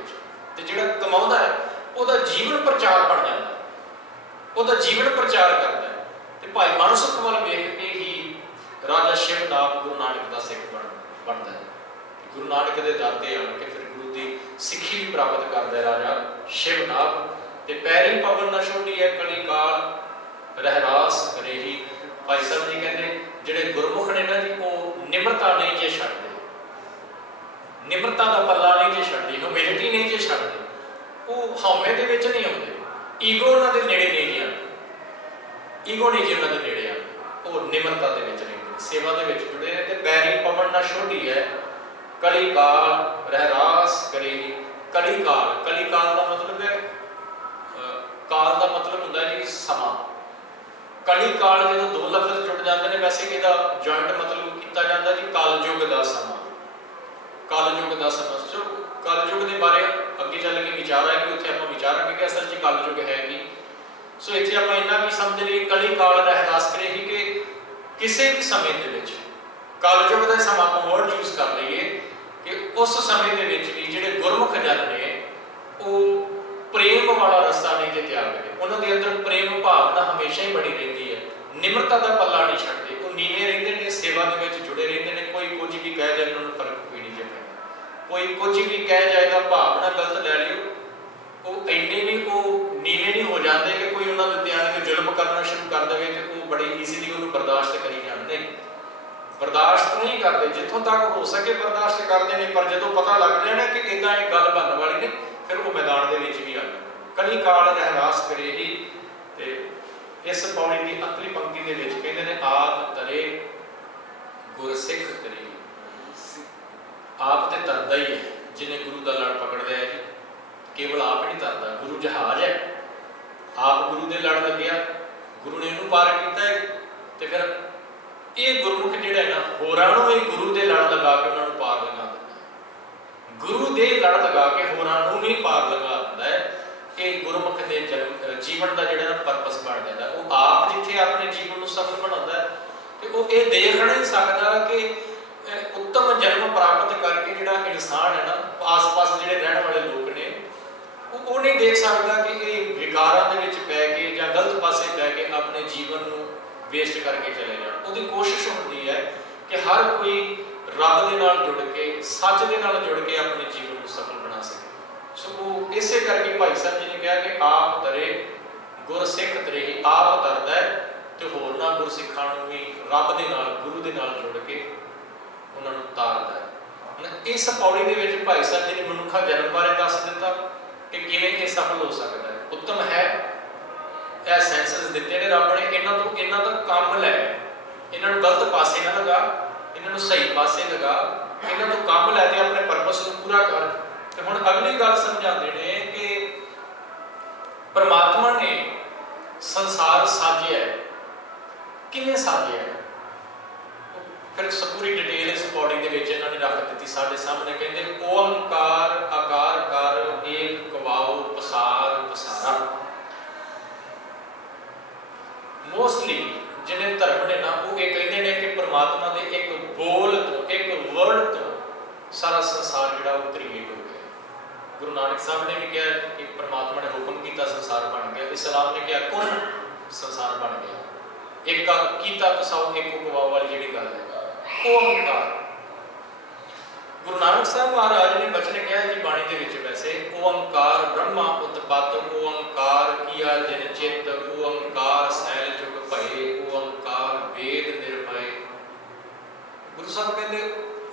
जो कमा है वह जीवन प्रचार बन जाता है, वह जीवन प्रचार करता है। तो भाई मानसुख वाल वेख के ही राजा शिवनाग गुरु नानक का सिख बनता है। गुरु नानक के दर से आके फिर गुरु की सिक्खी भी प्राप्त करता है राजा शिवनाग। तो पैरी पवन न छोड़ी है कली काल रहरास करे ही। भाई साहब जी कहते जोड़े गुरमुख ने ना जी वो निम्रता नहीं जे छड्डदे, निम्रता का पल्ला नहीं जे छड्डदे, ह्यूमिलिटी नहीं जे छड्डदे, वो हौमे दे विच नहीं आउंदे, ईगो उन्हां दे नेड़े नहीं जी आउंदी, ईगो नहीं जी उन्हां दे नेड़े आउंदी, वो निम्रता दे विच रहिंदे, सेवा दे विच जुड़े रहंदे। पैरी पवन ना छोड़ी है कली काल रहरास करेगी। कली काल का मतलब है काल का मतलब होंदा है जी समा। कली काल जो दो लफ्ज जुड़ जाते हैं वैसे इसका जॉइंट मतलब किया जाता है जी कलयुग का समा। कलयुग का समा जो कलयुग के बारे अगे चल के विचार है कि उत्थे आपां विचारांगे कि असल च कलयुग है कि। सो इत्थे आपां इन्ना भी समझ लईए कली काल रहरास करे ही कि किसी भी समय के विच कलयुग का समा को वर्ड यूज कर लीए कि उस समय के विच भी जिहड़े गुरमुख जन ने वो प्रेम वाला रस्ता नहीं जे त्यागदे, उन्होंने अंदर प्रेम भावना हमेशा ही बनी रहती है, निम्रता का पल्ला नहीं छड्डदे, वो नीवे रहिंदे ने, सेवा दे विच जुड़े रहिंदे ने। कोई कुछ भी कह जाए उन्होंने फर्क कोई नहीं जे पैंदा, कोई कुछ भी कह जाएगा भावना गलत लै लियो, वो इन्ने नहीं वो नीवे नहीं हो जाते कि कोई उन्होंने उत्ते आके जुल्म करना शुरू कर दे तो वो बड़ी ईजीली उन्होंने बर्दाश्त करी जाते, बर्दाश्त नहीं करते, जितों तक हो सके बर्दाश्त करते हैं, पर जो पता लग जाए ना कि इदा एक गल बनने वाली नहीं फिर वो मैदान के भी आ जाए। कली काल रहरास करे ही। इस पौड़ी की अंतली पंक्ति के कहते हैं आप तरे गुर सिख करे। आप तो तरदा ही है जिन्हें गुरु का लड़ पकड़ लिया है, केवल आप नहीं तरदा, गुरु जहाज है, आप गुरु के लड़ लग्या, गुरु ने इनू पार किया है। तो फिर ये गुरमुख जिहड़ा है ना होरां नूं ये गुरु के लड़ लगा के उन्होंने पार लगा दिंदा, गुरु के लड़ लगा के होरां नूं नहीं पार लगा दिंदा है। ये गुरमुख के जन्म जीवन का जो परपस बन जाता है, वो आप जिथे अपने जीवन को सफल बनाता है तो वो ये देख नहीं सकता कि उत्तम जन्म प्राप्त करके जो इंसान है ना आस पास जो रहने वाले लोग ने वो नहीं देख सकता कि ये विकारां दे विच पै के या गलत पासे पै के अपने जीवन को वेस्ट करके चले जाए। वो कोशिश होती है कि हर कोई रब के नाल जुड़ के सच के नाल जुड़ के अपने जीवन को सफल बना सके। सो वो इसे करके भाई साहब जी ने कहा कि आप तरे गुर सिख तरे ही, आप तरदा है तो होरना गुर सिखां नूं भी रब दे नाल गुरु दे नाल जुड़ के उन्होंने तारदा है। इस पौड़ी दे विच भाई साहब जी ने मनुखा जन्म बारे दस दिता कि किवें ये सफल हो सकता है। उत्तम है यह सेंसेस दिते ने रब ने, इन्हां दा काम लै, इन्हां नूं गलत पासे ना लगा, इन्हां नूं सही पासे लगा, इन्हां तों काम लै के अपने परपस नूं पूरा कर। तो हुण अगली गल समझाते हैं कि परमात्मा ने संसार साजिया है, किवें साजिया है, फिर पूरी डिटेल इस पौड़ी के विच इन्होंने रख दी साडे सामने। कहते ओंकार आकार कर एक कवाओ पसार पसारा। मोस्टली जिन्हें धर्म ने ना वो ये कहते हैं कि परमात्मा के एक बोल तो एक वर्ड तो सारा संसार जो क्रिएट हो गया। गुरु नानक साहब ने भी कहा कि परमात्मा ने हुक्म किया संसार बन गया, इस्लाम ने कहा कुन संसार बन गया। एक कीता कसाओ एक गवाओ वाली जी गल है ओंकार। गुरु नानक साहब महाराज ने बचन कहा जी बाणी के विच वैसे ओंकार ब्रह्मा उत्पत ओंकार किया जिन चित ओंकार सैल जुग भये ओंकार वेद निर्भय। गुरु साहब कहते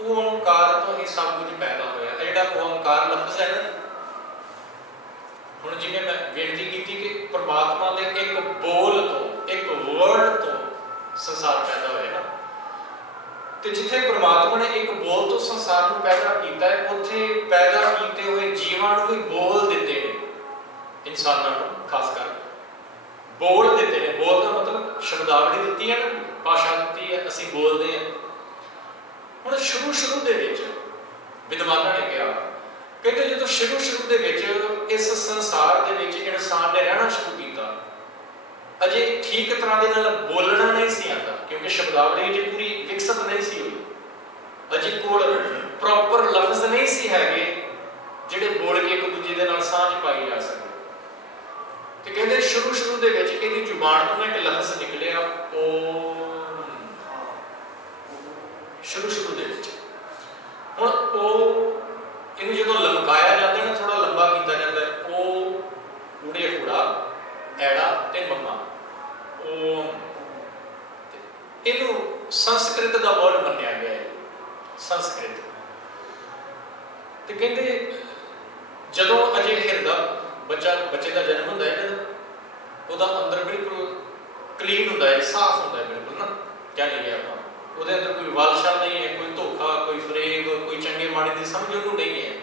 ओंकार तो ही सब कुछ पैदा होया। जिहड़ा ओंकार लफ्ज़ है ना, हुण जिवें मैं बेनती की कि परमात्मा के एक बोल तो एक वर्ड तो संसार पैदा होया ना, तो जिथे परमात्मा ने एक बोल तो संसार को पैदा किया है, उत्थे पैदा किए हुए जीवां नूं भी बोल दिते हैं, इंसानां नूं खास कर बोल दिते हैं। बोल का मतलब शब्दावली दी है ना, भाषा दी है, असीं बोलते हैं। हुण शुरू दे विच विद्वानां ने कहा कहते जो शुरू दे विच इस संसार दे विच इंसान ने रहना शुरू किया, अजे ठीक तरह के नाल बोलना नहीं सी आता, क्योंकि शब्दावली जी पूरी विकसित नहीं सी हुई, अजे कोल प्रॉपर लफ्ज़ नहीं सी हैगे जिहड़े बोल के एक दूजे दे नाल सांझ पाई जा सके। तो कहते शुरू दे विच इहदी जुबान तो एक लफ्ज़ निकलिया ओम। शुरू दे विच हुण ओ इहनूं जदों लमकाया जाता है ना, थोड़ा लंबा किया जाता है, ओ ऊड़े हुड़ा ऐड़ा ते मम्मा ओम। इनू संस्कृत का वर्ड मन्निया गया है, संस्कृत। तो कहते जदों अजे हिरदा बच्चे का जन्म होता है ना, वह अंदर बिल्कुल क्लीन होता है, साफ होता है बिल्कुल ना, क्या नहीं है आप वो अंदर कोई वालशाल नहीं है, कोई धोखा कोई फरेब कोई चंगे माड़े की समझ उन्होंने नहीं है।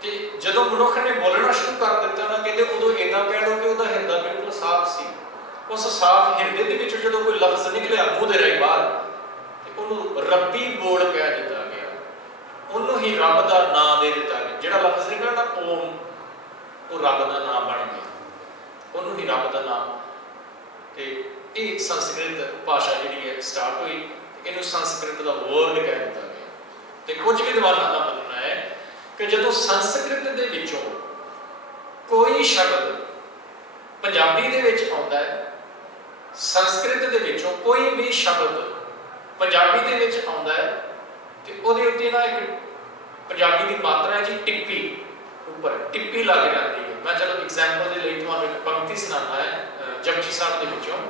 तो जदों मनुख ने बोलना शुरू कर दिता ना, कहते उदों इदा कह लो कि वह हिरदा बिल्कुल साफ सी। उस साफ हिरदे के विचों जदों कोई लफ्ज़ निकलिया मूँह दे राही बाहर, तो उन्होंने रब्बी बोल कह दिता गया, उन्होंने ही रब का नाम दे दिता गया। जिहड़ा लफ्ज़ निकला ना ओम, वो रब का नाम बन गया, उन्होंने ही रब का नाम। तो ये संस्कृत भाषा जी है स्टार्ट हुई, इनू संस्कृत का वर्ड कह दिता गया। तो कुछ विद्वानों का मानना है कि जो संस्कृत के विचों कोई शब्द पंजाबी दे विच आउंदा है, संस्कृत के विचों कोई भी शब्द पंजाबी दे विच आउंदा है, तो उहदे उत्ते ना एक पंजाबी की मात्रा है जी टिप्पी, ऊपर टिप्पी लग जाती है। मैं चलो एग्जाम्पल के लिए तुहानूं एक पंक्ति सुनाना है जपजी साहब के विचों।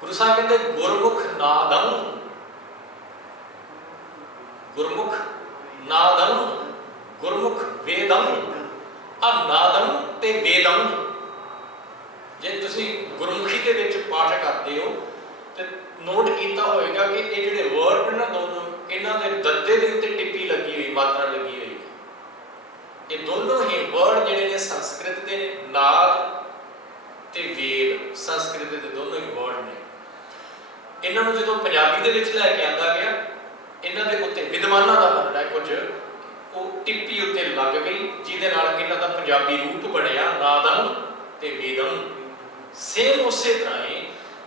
गुरु साहब कहते गुरमुख नादम, गुरमुख नादम गुरमुख वेदम। आ नादम ते वेदम जे तुसी गुरमुखी के विच पाठ करते हो तो नोट किया होएगा कि ये जिहड़े वर्ड ना दोनों इन्हां दे दत्ते दे उत्ते टिप्पी लगी हुई, मात्रा लगी हुई, ये दोनों ही वर्ड जिहड़े ने संस्कृत के नाद ते वेद, संस्कृत के दोनों ही वर्ड ने। इन्हों जो पंजाबी के लैके आता गया, इन्हों के उत्ते विद्वानों का मनना है कुछ वो टिप्पी उत्ते लग गई, जिहदे नाल इन्हां दा पंजाबी रूप बनया नादम ते वेदम। सेम उस तरह ही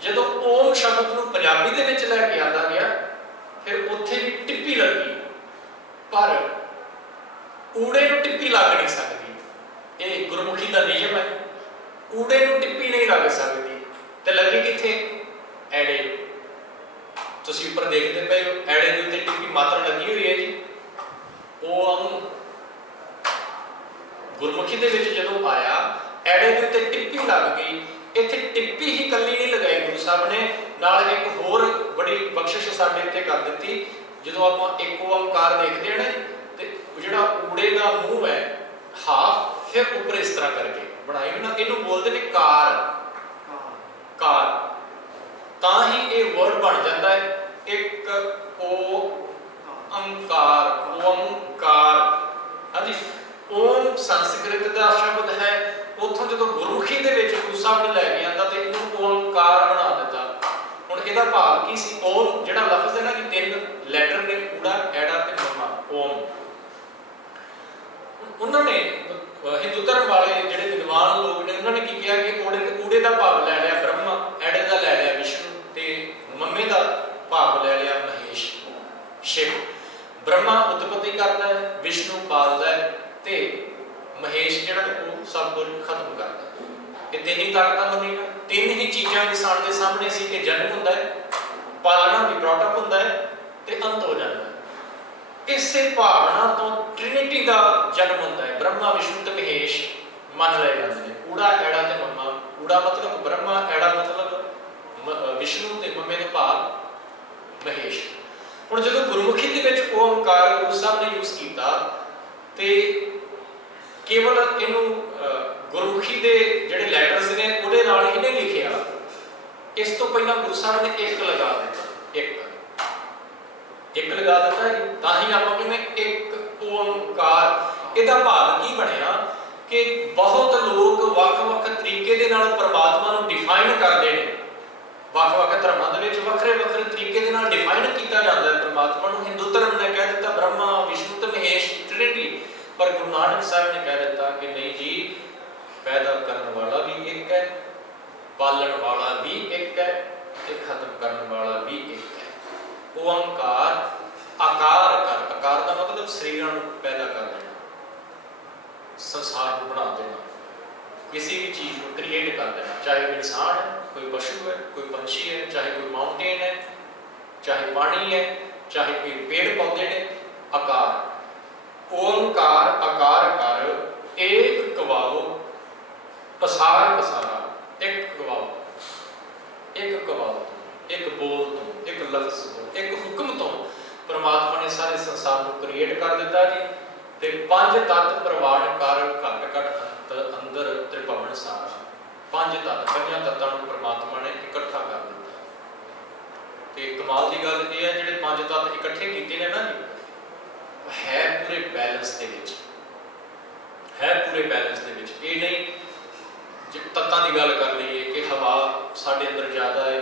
जो ओम शब्द को पंजाबी के लैके आता गया, फिर उत्थे भी टिप्पी लगी, पर ऊड़े को टिप्पी लग नहीं सकती। ये गुरमुखी का नियम है, ऊड़े को टिप्पी नहीं लग सकती, तो लगी कित्थे ऐड़े। तुसीं ऊपर देखते पे हो ऐड़े के उत्ते टिप्पी मात्रा लगी हुई है जी ओम। गुरमुखी के जो आया ऐड़े के उत्ते टिप्पी लग गई, इत्थे टिप्पी ही कली नहीं लगाई गुरु साहब ने, नाल एक होर बड़ी बख्शिश साडे उत्ते कर दी। जो आप एक ओंकार देखते हैं ना, तो जिहड़ा ऊड़े का मूँह है हाफ, फिर ऊपर इस तरह करके बनाई हुई ना, इनू बोलते हैं कार, कार, तां ही ये वर्ड बन जाता है एक ओ अंकार, ओंकार। हाँ जी, ओम संस्कृत का शब्द है, उतों जो गुरमुखी के गुरु साहब ने लैके आता तो इनू ओंकार बना दिता। हुण इहदा भाव की सी, ओम जिहड़ा लफ्ज़ है ना कि 3 लैटर ने, ऊड़ा ऐड़ा ते मम्मा ओम। उन्होंने हिंदू धर्म वाले जिहड़े विद्वान लोग ने उन्होंने की किया कि ऊड़े का भाव लै लिया ब्रह्मा, ऐड़े का लै लिया विष्णु, ते मम्मे का भाव लै लिया महेश शिव। ब्रह्मा उत्पत्ति करता है, विष्णु पालता है, इंसान के सामने सी कि जन्म होंदा है, पालना भी ब्रॉटअप होंदा है ते अंत हो जाता है। इस भावना तो ट्रिनिटी का जन्म होंदा है। ब्रह्मा विष्णु ते महेश मन लए जाते हैं। ऊड़ा ऐड़ा ते मम्मा, ऊड़ा मतलब ब्रह्मा, ऐड़ा मतलब विष्णु ते मम्मे तो भाव महेश। हुण जदों गुरमुखी दे विच ओंकार गुरु साहब ने यूज़ किया तो केवल इनू गुरमुखी के जिहड़े लैटर्स ने उहदे नाल ही नहीं लिखिया। इस तो पहला गुरु साहब ने एक लगा दिता, एक लगा दिता है। तां ही आपां कहने एक ओंकार। इहदा भाव की बनिया कि बहुत लोग वख-वख तरीके दे नाल परमात्मा नूं डिफाइन करते हैं। वख-वख धर्मां दे विच वखरे-वखरे तरीके दे नाल डिफाइन किया जाता है परमात्मा नूं। हिंदू धर्म ने कह दिता ब्रह्मा विष्णु ते महेश ट्रिनिटी, पर गुरु नानक साहब ने कह दिता कि नहीं जी, पैदा करने वाला भी एक है, पालन वाला भी एक है, ते खत्म करने वाला भी एक है। ओंकार आकार कर, आकार का मतलब शरीरां नूं पैदा कर देना, संसार को बना देना, किसी भी चीज़ को क्रिएट कर देना, चाहे कोई इंसान है, कोई पशु है, कोई पंछी है, चाहे कोई माउंटेन है, चाहे पानी है, चाहे कोई पेड़ पौधे ने। आकार ओंकार आकार कर एक कवाओ पसार पसारा। एक कवाओ, एक कवाओ तो, एक बोल तो, एक लफ्ज तो, एक हुक्म तो परमात्मा ने सारे संसार को क्रिएट कर दिता जी। ते पंज तत्त प्रवान कर घट घट अंदर त्रिभवन सारा। पंज तत्त, पंजां तत्तां नूं परमात्मा ने इकट्ठा कर दिता। ते कमाल की गल यह है, जिहड़े पंज तत्त इकट्ठे कीते ने ना जी, है पूरे बैलेंस दे विच, है पूरे बैलेंस दे विच। ये नहीं जे तत्तां की गल कर लईए कि हवा साडे अंदर ज़्यादा है,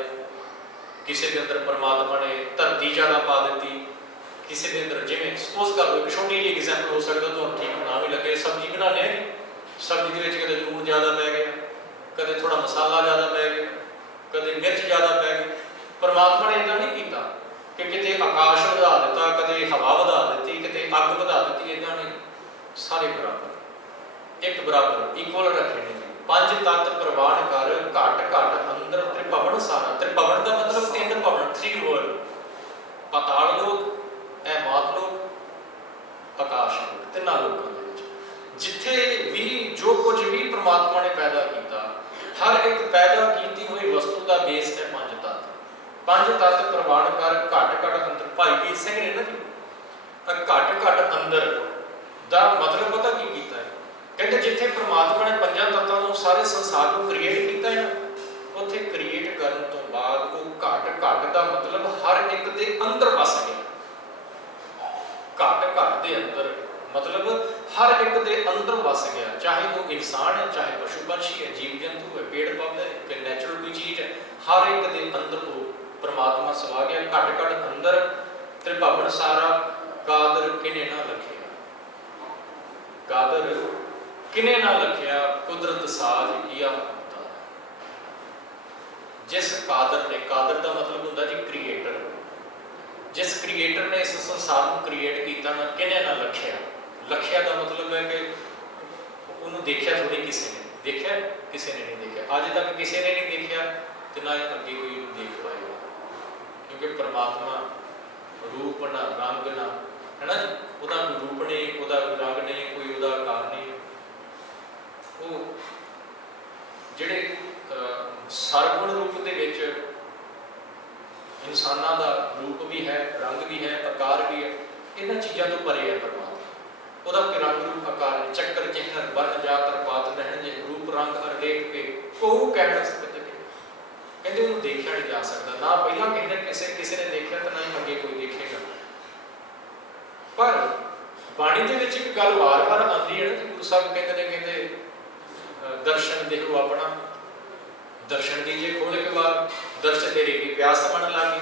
किसी के अंदर परमात्मा ने धरती ज़्यादा पा दी, किसी के अंदर जिवें सपोज कर लो, एक छोटी जी एग्जाम्पल हो सकता तो ठीक ना भी लगे। सब्जी बनाने हैं, सब्जी के कदे लूण ज़्यादा पै गया, कदे थोड़ा मसाला ज़्यादा पै गया, कदे मिर्च ज़्यादा पै गई। परमात्मा ने इदा नहीं किया कि किते आकाश वधा दिता, कदे हवा वधा दी, किते अग वधा दी। इदा नहीं, सारे बराबर, एक बराबर इक्वल रखे ने। पंज तत्त प्रवान कर घट घट अंदर त्रिभवन सारा। त्रिभवन का मतलब तीन भवन, थ्री वर्ल्ड, पाताल लोक, मात लोक, आकाश लोक, तिना लोगों के जिथे भी जो कुछ भी परमात्मा ने पैदा किया, हर एक पैदा की हुई वस्तु का बेस है पंज तत्त। पंज तत्त प्रवान कर घट घट अंदर। भाई वीर सिंह ने ना जी घट घट अंदर का मतलब पता की किया है? कहते जिथे परमात्मा ने पंजा तत्तों को सारे संसार को क्रिएट किया है ना, उत्थे क्रिएट करने तो बाद वो घट घट का मतलब हर एक दे अंदर वस गया। घट घट के अंदर मतलब हर एक दे अंदर वस गया, चाहे वो इंसान है, चाहे पशु पंछी है, जीव जंतु है, पेड़ पौधे है, नैचुरल कोई चीज़ है, हर एक दे अंदर वो परमात्मा समा गया। घट घट अंदर त्रिभवन सारा। कादर किने ना लखिया, कादर किने ना लखिया, कुदरत साज किया होता। जिस कादर ने, कादर का मतलब होता जी क्रिएटर, जिस क्रिएटर ने इस संसार को क्रिएट किया ना, किने ना लखिया। लखिया का मतलब है कि उन्होंने देखा थोड़ी, किसी ने देखा, किसी ने नहीं देखा। अज तक किसी ने नहीं देखा तो ना अगे कोई देख पाएगा, क्योंकि परमात्मा रूप ना रंग ना, है ना, उसका कोई रूप नहीं, उसका कोई रंग नहीं, कोई उसका आकार नहीं। वो जिहड़े सरगुण रूप के विच इंसानों का रूप भी है, रंग भी है, आकार भी है, इन्हां चीज़ों तो परे है परमात्मा। उसका कोई रंग रूप आकार नहीं। चक्कर चिन्ह बन जा कर पात रहन जे, रूप रंग अरदेख पे को कह न सकते। कहते उन्होंने देखा नहीं जा सकता, ना पहला कहने किसी ने देखा तो ना ही अगे कोई देखेगा। पर बाणी के विच एक गल वार वार आती है ना कि गुरु साहब कहते हैं, कहते दर्शन देखो अपना, दर्शन दीजिए खोल के बाद, दर्शन तेरे की प्यास मन लगी,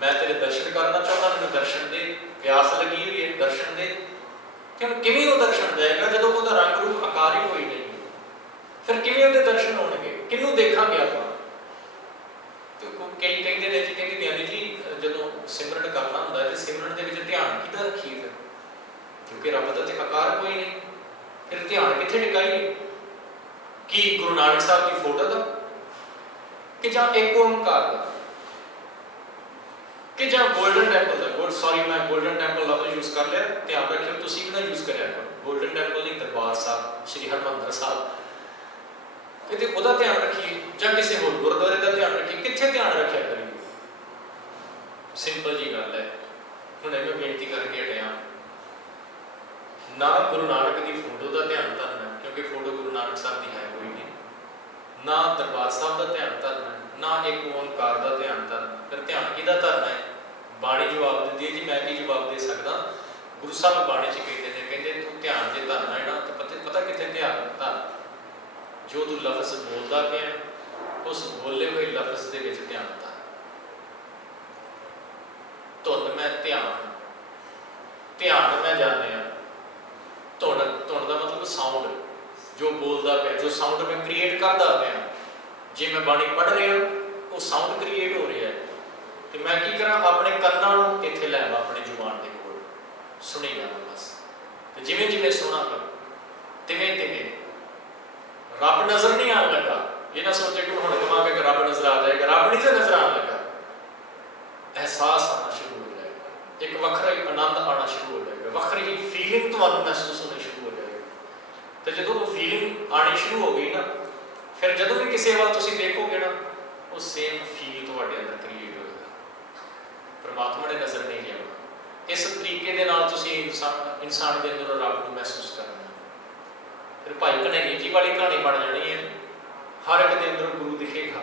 मैं तेरे दर्शन करना चाहता, मैंने दर्शन दे, प्यास लगी हुई है, दर्शन दे। क्यों किवें वो दर्शन देगा जो उसका रंग रूप आकार ही कोई नहीं, फिर किवें उसके दर्शन होणगे, किनू देखांगे आपां? तो कई कहते हैं जी, कहते ज्ञानी जी जो सिमरन करना होंदा है, सिमरन के विच ध्यान किहदा रखीए फिर, क्योंकि रब दा ते आकार कोई नहीं, फिर ध्यान कित्थे टिकाईए? कि गुरु नानक साहब की फोटो दा, कि जां एक ओंकार दा कि जां गोल्डन टैंपल दा सॉरी मैं गोल्डन टैंपल लफ्ज़ यूज़ कर लिया, ध्यान रखियो तुसीं भी ना यूज़ करिया करो। गोल्डन टैंपल नहीं, दरबार साहब श्री हरमंदर साहब, किते उहदा ध्यान रखिए जां किसी होर गुरुद्वारे का ध्यान रखिए, कित्थे ध्यान रखिया करिए। सिंपल जी गल है। हुणे मैं बेनती करके हटिया, ना गुरु नानक की फोटो का ध्यान धरना, क्योंकि फोटो गुरु नानक साहब की है कोई नहीं, ना दरबार साहब का ध्यान धरना, ना एक ओंकार का ध्यान धरना। फिर ध्यान किहदा धरना है? बाणी जवाब दिंदी है जी, मैं की जवाब दे सकदा। गुरु साहब बाणी च कहते हैं, कहते तू ध्यान जे धरना है ना तो पता कितने ध्यान धर, जो तू लफ्ज़ बोलता पिया उस बोले हुए लफ्ज़ के विच ध्यान धर। धुन मैं ध्यान मैं जाने, धुन का मतलब साउंड, जो बोलता पाया, जो साउंड मैं क्रिएट करता पाया, जे मैं बाणी पढ़ रहा वो साउंड क्रिएट हो रहा है, तो मैं की करा अपने कन्नां नूं इत्थे लै आवां, अपनी जुबान के कोल सुनी जावां बस। तो जिवें जिवें सुनांगा तिवें तिवें रब नज़र नहीं आने लगा। ये ना सोचे कि हुण कहांगे कि रब नज़र आ जाएगा, रब नहीं से नज़र आने लगा, एहसास आना शुरू हो जाएगा, एक वखरा ही आनंद आना शुरू हो जाएगा, वखरी ही फीलिंग तुहानूं महसूस होनी शुरू हो जाएगी। तो जो वो फीलिंग आनी शुरू हो गई ना, फिर जदों भी किसी वाल तुसीं देखोगे ना, वो सेम फील तुहाडे अंदर क्रिएट होएगा, परमात्मा ने नज़र नहीं लिया। इस तरीके दे नाल तुसीं इंसान के अंदर रब नूं महसूस करना। फिर भाई कन्हैया जी वाली कहानी बन जानी है, हर एक के अंदर गुरु दिखेगा,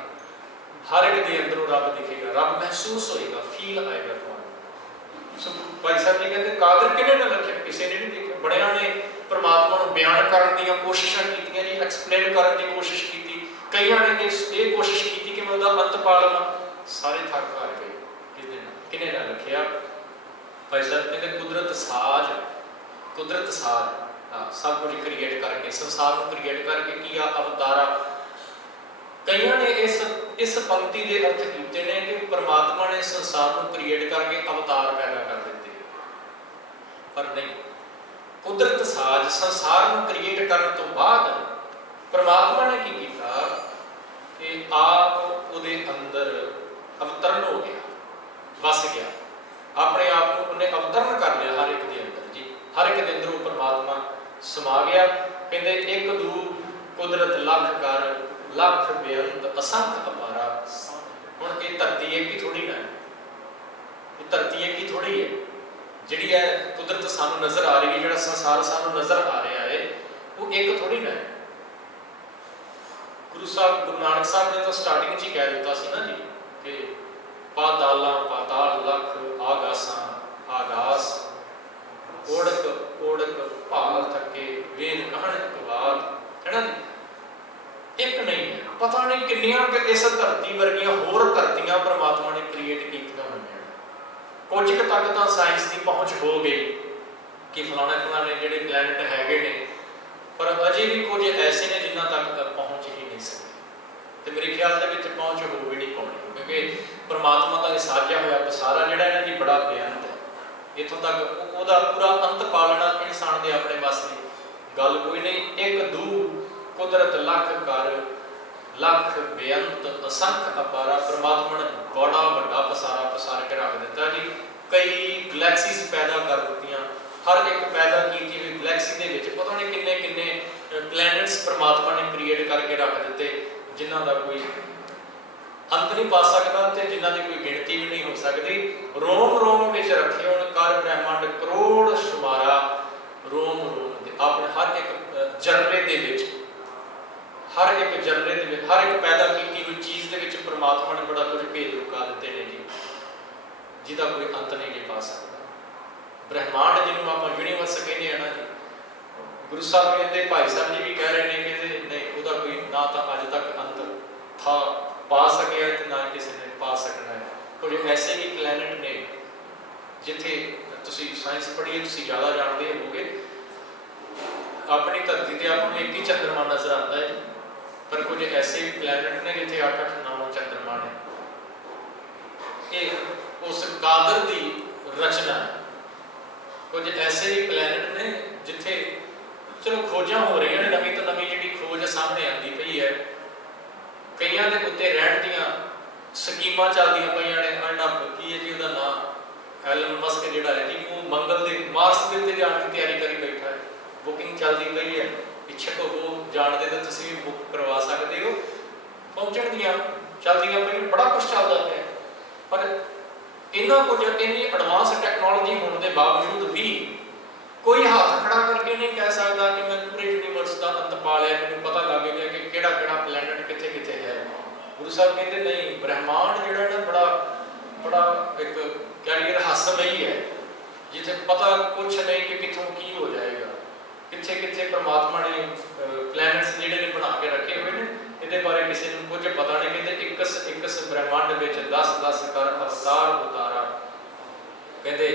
हर एक के अंदरों रब दिखेगा, रब महसूस होएगा, फील आएगा तुहानूं। भाई साहब जी कहते कादर किहने ने रखिया? किसी ने नहीं देखा। बड़ियां ने परमात्मा को बयान करने दी कोशिशें कीतियां जी, एक्सप्लेन करने की कोशिश की, कईयां ने ये कोशिश की कि मैं उसका अंत पा लवां, सारे थक हार गए। किहने ने रखिया? भाई साहब कहते कुदरत साज सब कुछ क्रिएट करके, संसार को क्रिएट करके किया अवतारा। कईयां ने इस पंक्ति के अर्थ किए हैं कि परमात्मा ने संसार को क्रिएट करके अवतार पैदा कर दिते, पर नहीं। कुदरत साज संसार को क्रिएट करने तो बाद परमात्मा ने की किया कि आप उहदे अंदर अवतरण हो गया, वस गया, अपने आप को उन्हें अवतरण कर लिया हर एक के अंदर जी, हर एक के अंदर वो परमात्मा समा गया। कहते एक दू कुदरत लख कर लख बेअंत असंख अपारा। हुण ये धरती एक ही थोड़ी ना है, ये धरती एक ही थोड़ी है, जिहड़ी है कुदरत सानू नज़र आ रही है, जिहड़ा संसार सानू नज़र आ रहा है, वो एक थोड़ी ना है। गुरु नानक साहब ने तो स्टार्टिंग ही कह दिता सी ना जी कि पाताला पाताल लख आगासां आगास, ओढ़क ओढ़क भाल थके वेद कहण कवाद, है ना जी। एक नहीं है, पता नहीं किन्नियां कि इस धरती वर्गियां होर धरतियां परमात्मा ने क्रिएट कीतियां होईयां। कुछ तक तो साइंस की पहुँच हो गई कि फलाने फलाने जिहड़े प्लैनेट हैगे ने, पर अजे भी कुछ ऐसे ने जिन्हां तक पहुँच ही नहीं सकते। तो मेरे ख्याल के पहुँच हो भी नहीं पानी, क्योंकि परमात्मा का साजा होया सारा जिहड़ा इन्हां दी बड़ा बेअंत है। इत्थों तक उहदा पूरा अंत पालना इंसान के अपने बस की गल कोई नहीं। एक दू कुदरत लख कर लख बेअंत असंख अपारा, परमात्मा ने बड़ा वड्डा पसारा पसार के रख दिता जी। कई गलैक्सीज पैदा कर दित्तियां, हर एक पैदा की हुई गलैक्सी के विच पता नहीं किन्ने किन्ने प्लैनेट्स परमात्मा ने क्रिएट करके रख दिते, जिन्हां दा कोई अंत नहीं पा सकता, तो जिन्हां की कोई गिनती भी नहीं हो सकती। रोम रोम में रखे होण कर ब्रह्मांड करोड़ शुमारा, रोम रोम अपने हर एक जर्रे दे विच, हर एक जर्रे दे विच, हर एक पैदा की हुई चीज़ के विच परमात्मा ने बड़ा कुछ भेद लुका दिते हैं जी, जिहदा कोई अंत नहीं जी पा सकता। ब्रह्मांड जिन्होंने आप यूनीवर्स कहते हैं ना जी, गुरु साहब कहते, भाई साहब जी भी कह रहे हैं कि नहीं उसका कोई ना तो अज तक अंत था पा सके ना किसी ने पा सकना है। कुछ ऐसे भी प्लैनेट ने जिथे तुसी साइंस पढ़िए, तुसी ज़्यादा जानते होगे। अपनी धरती से आपको एक ही चंद्रमा नज़र आता है, पर कुछ ऐसे भी प्लैनेट ने जिथे 8-8 9 चंद्रमा ने। ये उस कादर की रचना है। कुछ ऐसे भी प्लैनेट ने जिथे चलो खोजा हो रही हैं, नवीं तो नवीं जी खोज सामने आती पई है, कईयां दे उत्ते रहण दीयां ਸਕੀਮਾਂ ਚੱਲਦੀਆਂ ਪਈਆਂ ਨੇ। ਜਿਹੜਾ ਕੀ ਹੈ ਜੀ ਉਹਦਾ ਨਾਮ, ਐਲਨ ਮਸਕ ਜਿਹੜਾ ਹੈ ਜੀ, ਉਹ ਮੰਗਲ ਦੇ ਮਾਰਸ ਦੇ ਉੱਤੇ ਜਾਣ ਦੀ ਤਿਆਰੀ ਕਰੀ ਬੈਠਾ ਹੈ। ਬੁਕਿੰਗ ਚੱਲਦੀ ਪਈ ਹੈ, ਇੱਛਕ ਹੋ ਜਾਣਦੇ ਤਾਂ ਤੁਸੀਂ ਵੀ ਬੁੱਕ ਕਰਵਾ ਸਕਦੇ ਹੋ। ਪਹੁੰਚਣ ਦੀਆਂ ਚੱਲਦੀਆਂ ਪਈਆਂ, ਬੜਾ ਕੁਛ ਚੱਲਦਾ ਪਿਆ। ਪਰ ਇੰਨਾ ਕੁਝ, ਇੰਨੀ ਐਡਵਾਂਸ ਟੈਕਨੋਲੋਜੀ ਹੋਣ ਦੇ ਬਾਵਜੂਦ ਵੀ ਕੋਈ ਹੱਥ ਖੜਾ ਕਰਕੇ ਨਹੀਂ ਕਹਿ ਸਕਦਾ ਕਿ ਮੈਂ ਪੂਰੇ ਯੂਨੀਵਰਸ ਦਾ ਅੰਤ ਪਾ ਲਿਆ, ਮੈਨੂੰ ਪਤਾ ਲੱਗ ਗਿਆ ਕਿ ਕਿਹੜਾ ਕਿਹੜਾ ਪਲੈਨਟ ਕਿੱਥੇ ਕਿੱਥੇ ਹੈ। ਗੁਰੂ ਸਾਹਿਬ ਕਹਿੰਦੇ ਨਹੀਂ, ਬ੍ਰਹਿਮੰਡ ਜਿਹੜਾ ਨਾ ਬੜਾ ਇੱਕ ਕਹਿ ਲਈਏ ਰਹੱਸਮਈ ਹੈ, ਜਿੱਥੇ ਪਤਾ ਕੁਛ ਨਹੀਂ ਕਿ ਕਿੱਥੋਂ ਕੀ ਹੋ ਜਾਏਗਾ, ਕਿੱਥੇ ਕਿੱਥੇ ਪਰਮਾਤਮਾ ਨੇ ਪਲੈਨਟਸ ਜਿਹੜੇ ਨੇ ਬਣਾ ਕੇ ਰੱਖੇ ਹੋਏ ਨੇ, ਇਹਦੇ ਬਾਰੇ ਕਿਸੇ ਨੂੰ ਕੁਝ ਪਤਾ ਨਹੀਂ। ਕਹਿੰਦੇ ਇੱਕ ਬ੍ਰਹਿਮੰਡ ਵਿੱਚ 10-10 ਕਰ ਅਵਤਾਰ ਉਤਾਰਾ। ਕਹਿੰਦੇ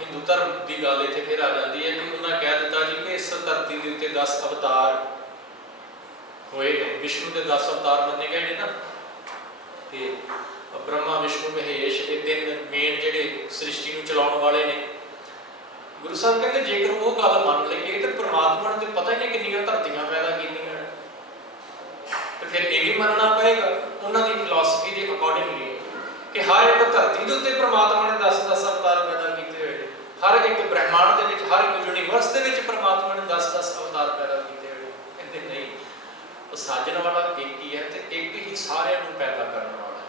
ਹਿੰਦੂ ਧਰਮ ਦੀ ਗੱਲ ਇੱਥੇ ਫਿਰ ਆ ਜਾਂਦੀ ਹੈ ਕਿ ਉਹਨਾਂ ਕਹਿ ਦਿੱਤਾ ਜੀ ਕਿ ਇਸ ਧਰਤੀ ਦੇ ਉੱਤੇ 10 ਅਵਤਾਰ ਹੋਏ ਨੇ। ਵਿਸ਼ਨੂੰ ਦੇ 10 ਅਵਤਾਰ ਮੰਨੇ ਗਏ ਨੇ ਨਾ, ਤੇ ਬ੍ਰਹਮਾ, ਵਿਸ਼ਨੂੰ, ਮਹੇਸ਼, ਇਹ 3 ਮੇਨ ਜਿਹੜੇ ਸ੍ਰਿਸ਼ਟੀ ਨੂੰ ਚਲਾਉਣ ਵਾਲੇ ਨੇ। ਗੁਰੂ ਸਾਹਿਬ ਕਹਿੰਦੇ ਜੇਕਰ ਉਹ ਗੱਲ ਮੰਨ ਲਈਏ ਤਾਂ ਪਰਮਾਤਮਾ ਨੇ ਪਤਾ ਹੀ ਨਹੀਂ ਕਿੰਨੀਆਂ ਧਰਤੀਆਂ ਪੈਦਾ ਕੀਤੀਆਂ, ਤੇ ਫਿਰ ਇਹ ਵੀ ਮੰਨਣਾ ਪਏਗਾ ਉਹਨਾਂ ਦੀ ਫਿਲਾਸਫੀ ਦੇ ਅਕੋਰਡਿੰਗਲੀ ਕਿ ਹਰ ਇੱਕ ਧਰਤੀ ਦੇ ਉੱਤੇ ਪਰਮਾਤਮਾ ਨੇ 10-10 ਅਵਤਾਰ ਪੈਦਾ ਕੀਤੇ ਹੋਏ ਨੇ। ਹਰ ਇੱਕ ਬ੍ਰਹਿਮੰਡ ਦੇ ਵਿੱਚ, ਹਰ ਇੱਕ ਯੂਨੀਵਰਸ ਦੇ ਵਿੱਚ ਪਰਮਾਤਮਾ ਨੇ 10-10 ਅਵਤਾਰ ਪੈਦਾ ਕੀਤੇ ਹੋਏ। ਕਹਿੰਦੇ ਨਹੀਂ, ਉਹ ਸਾਜਣ ਵਾਲਾ ਇੱਕ ਹੀ ਹੈ ਤੇ ਇੱਕ ਹੀ ਸਾਰਿਆਂ ਨੂੰ ਪੈਦਾ ਕਰਨ ਵਾਲਾ ਹੈ।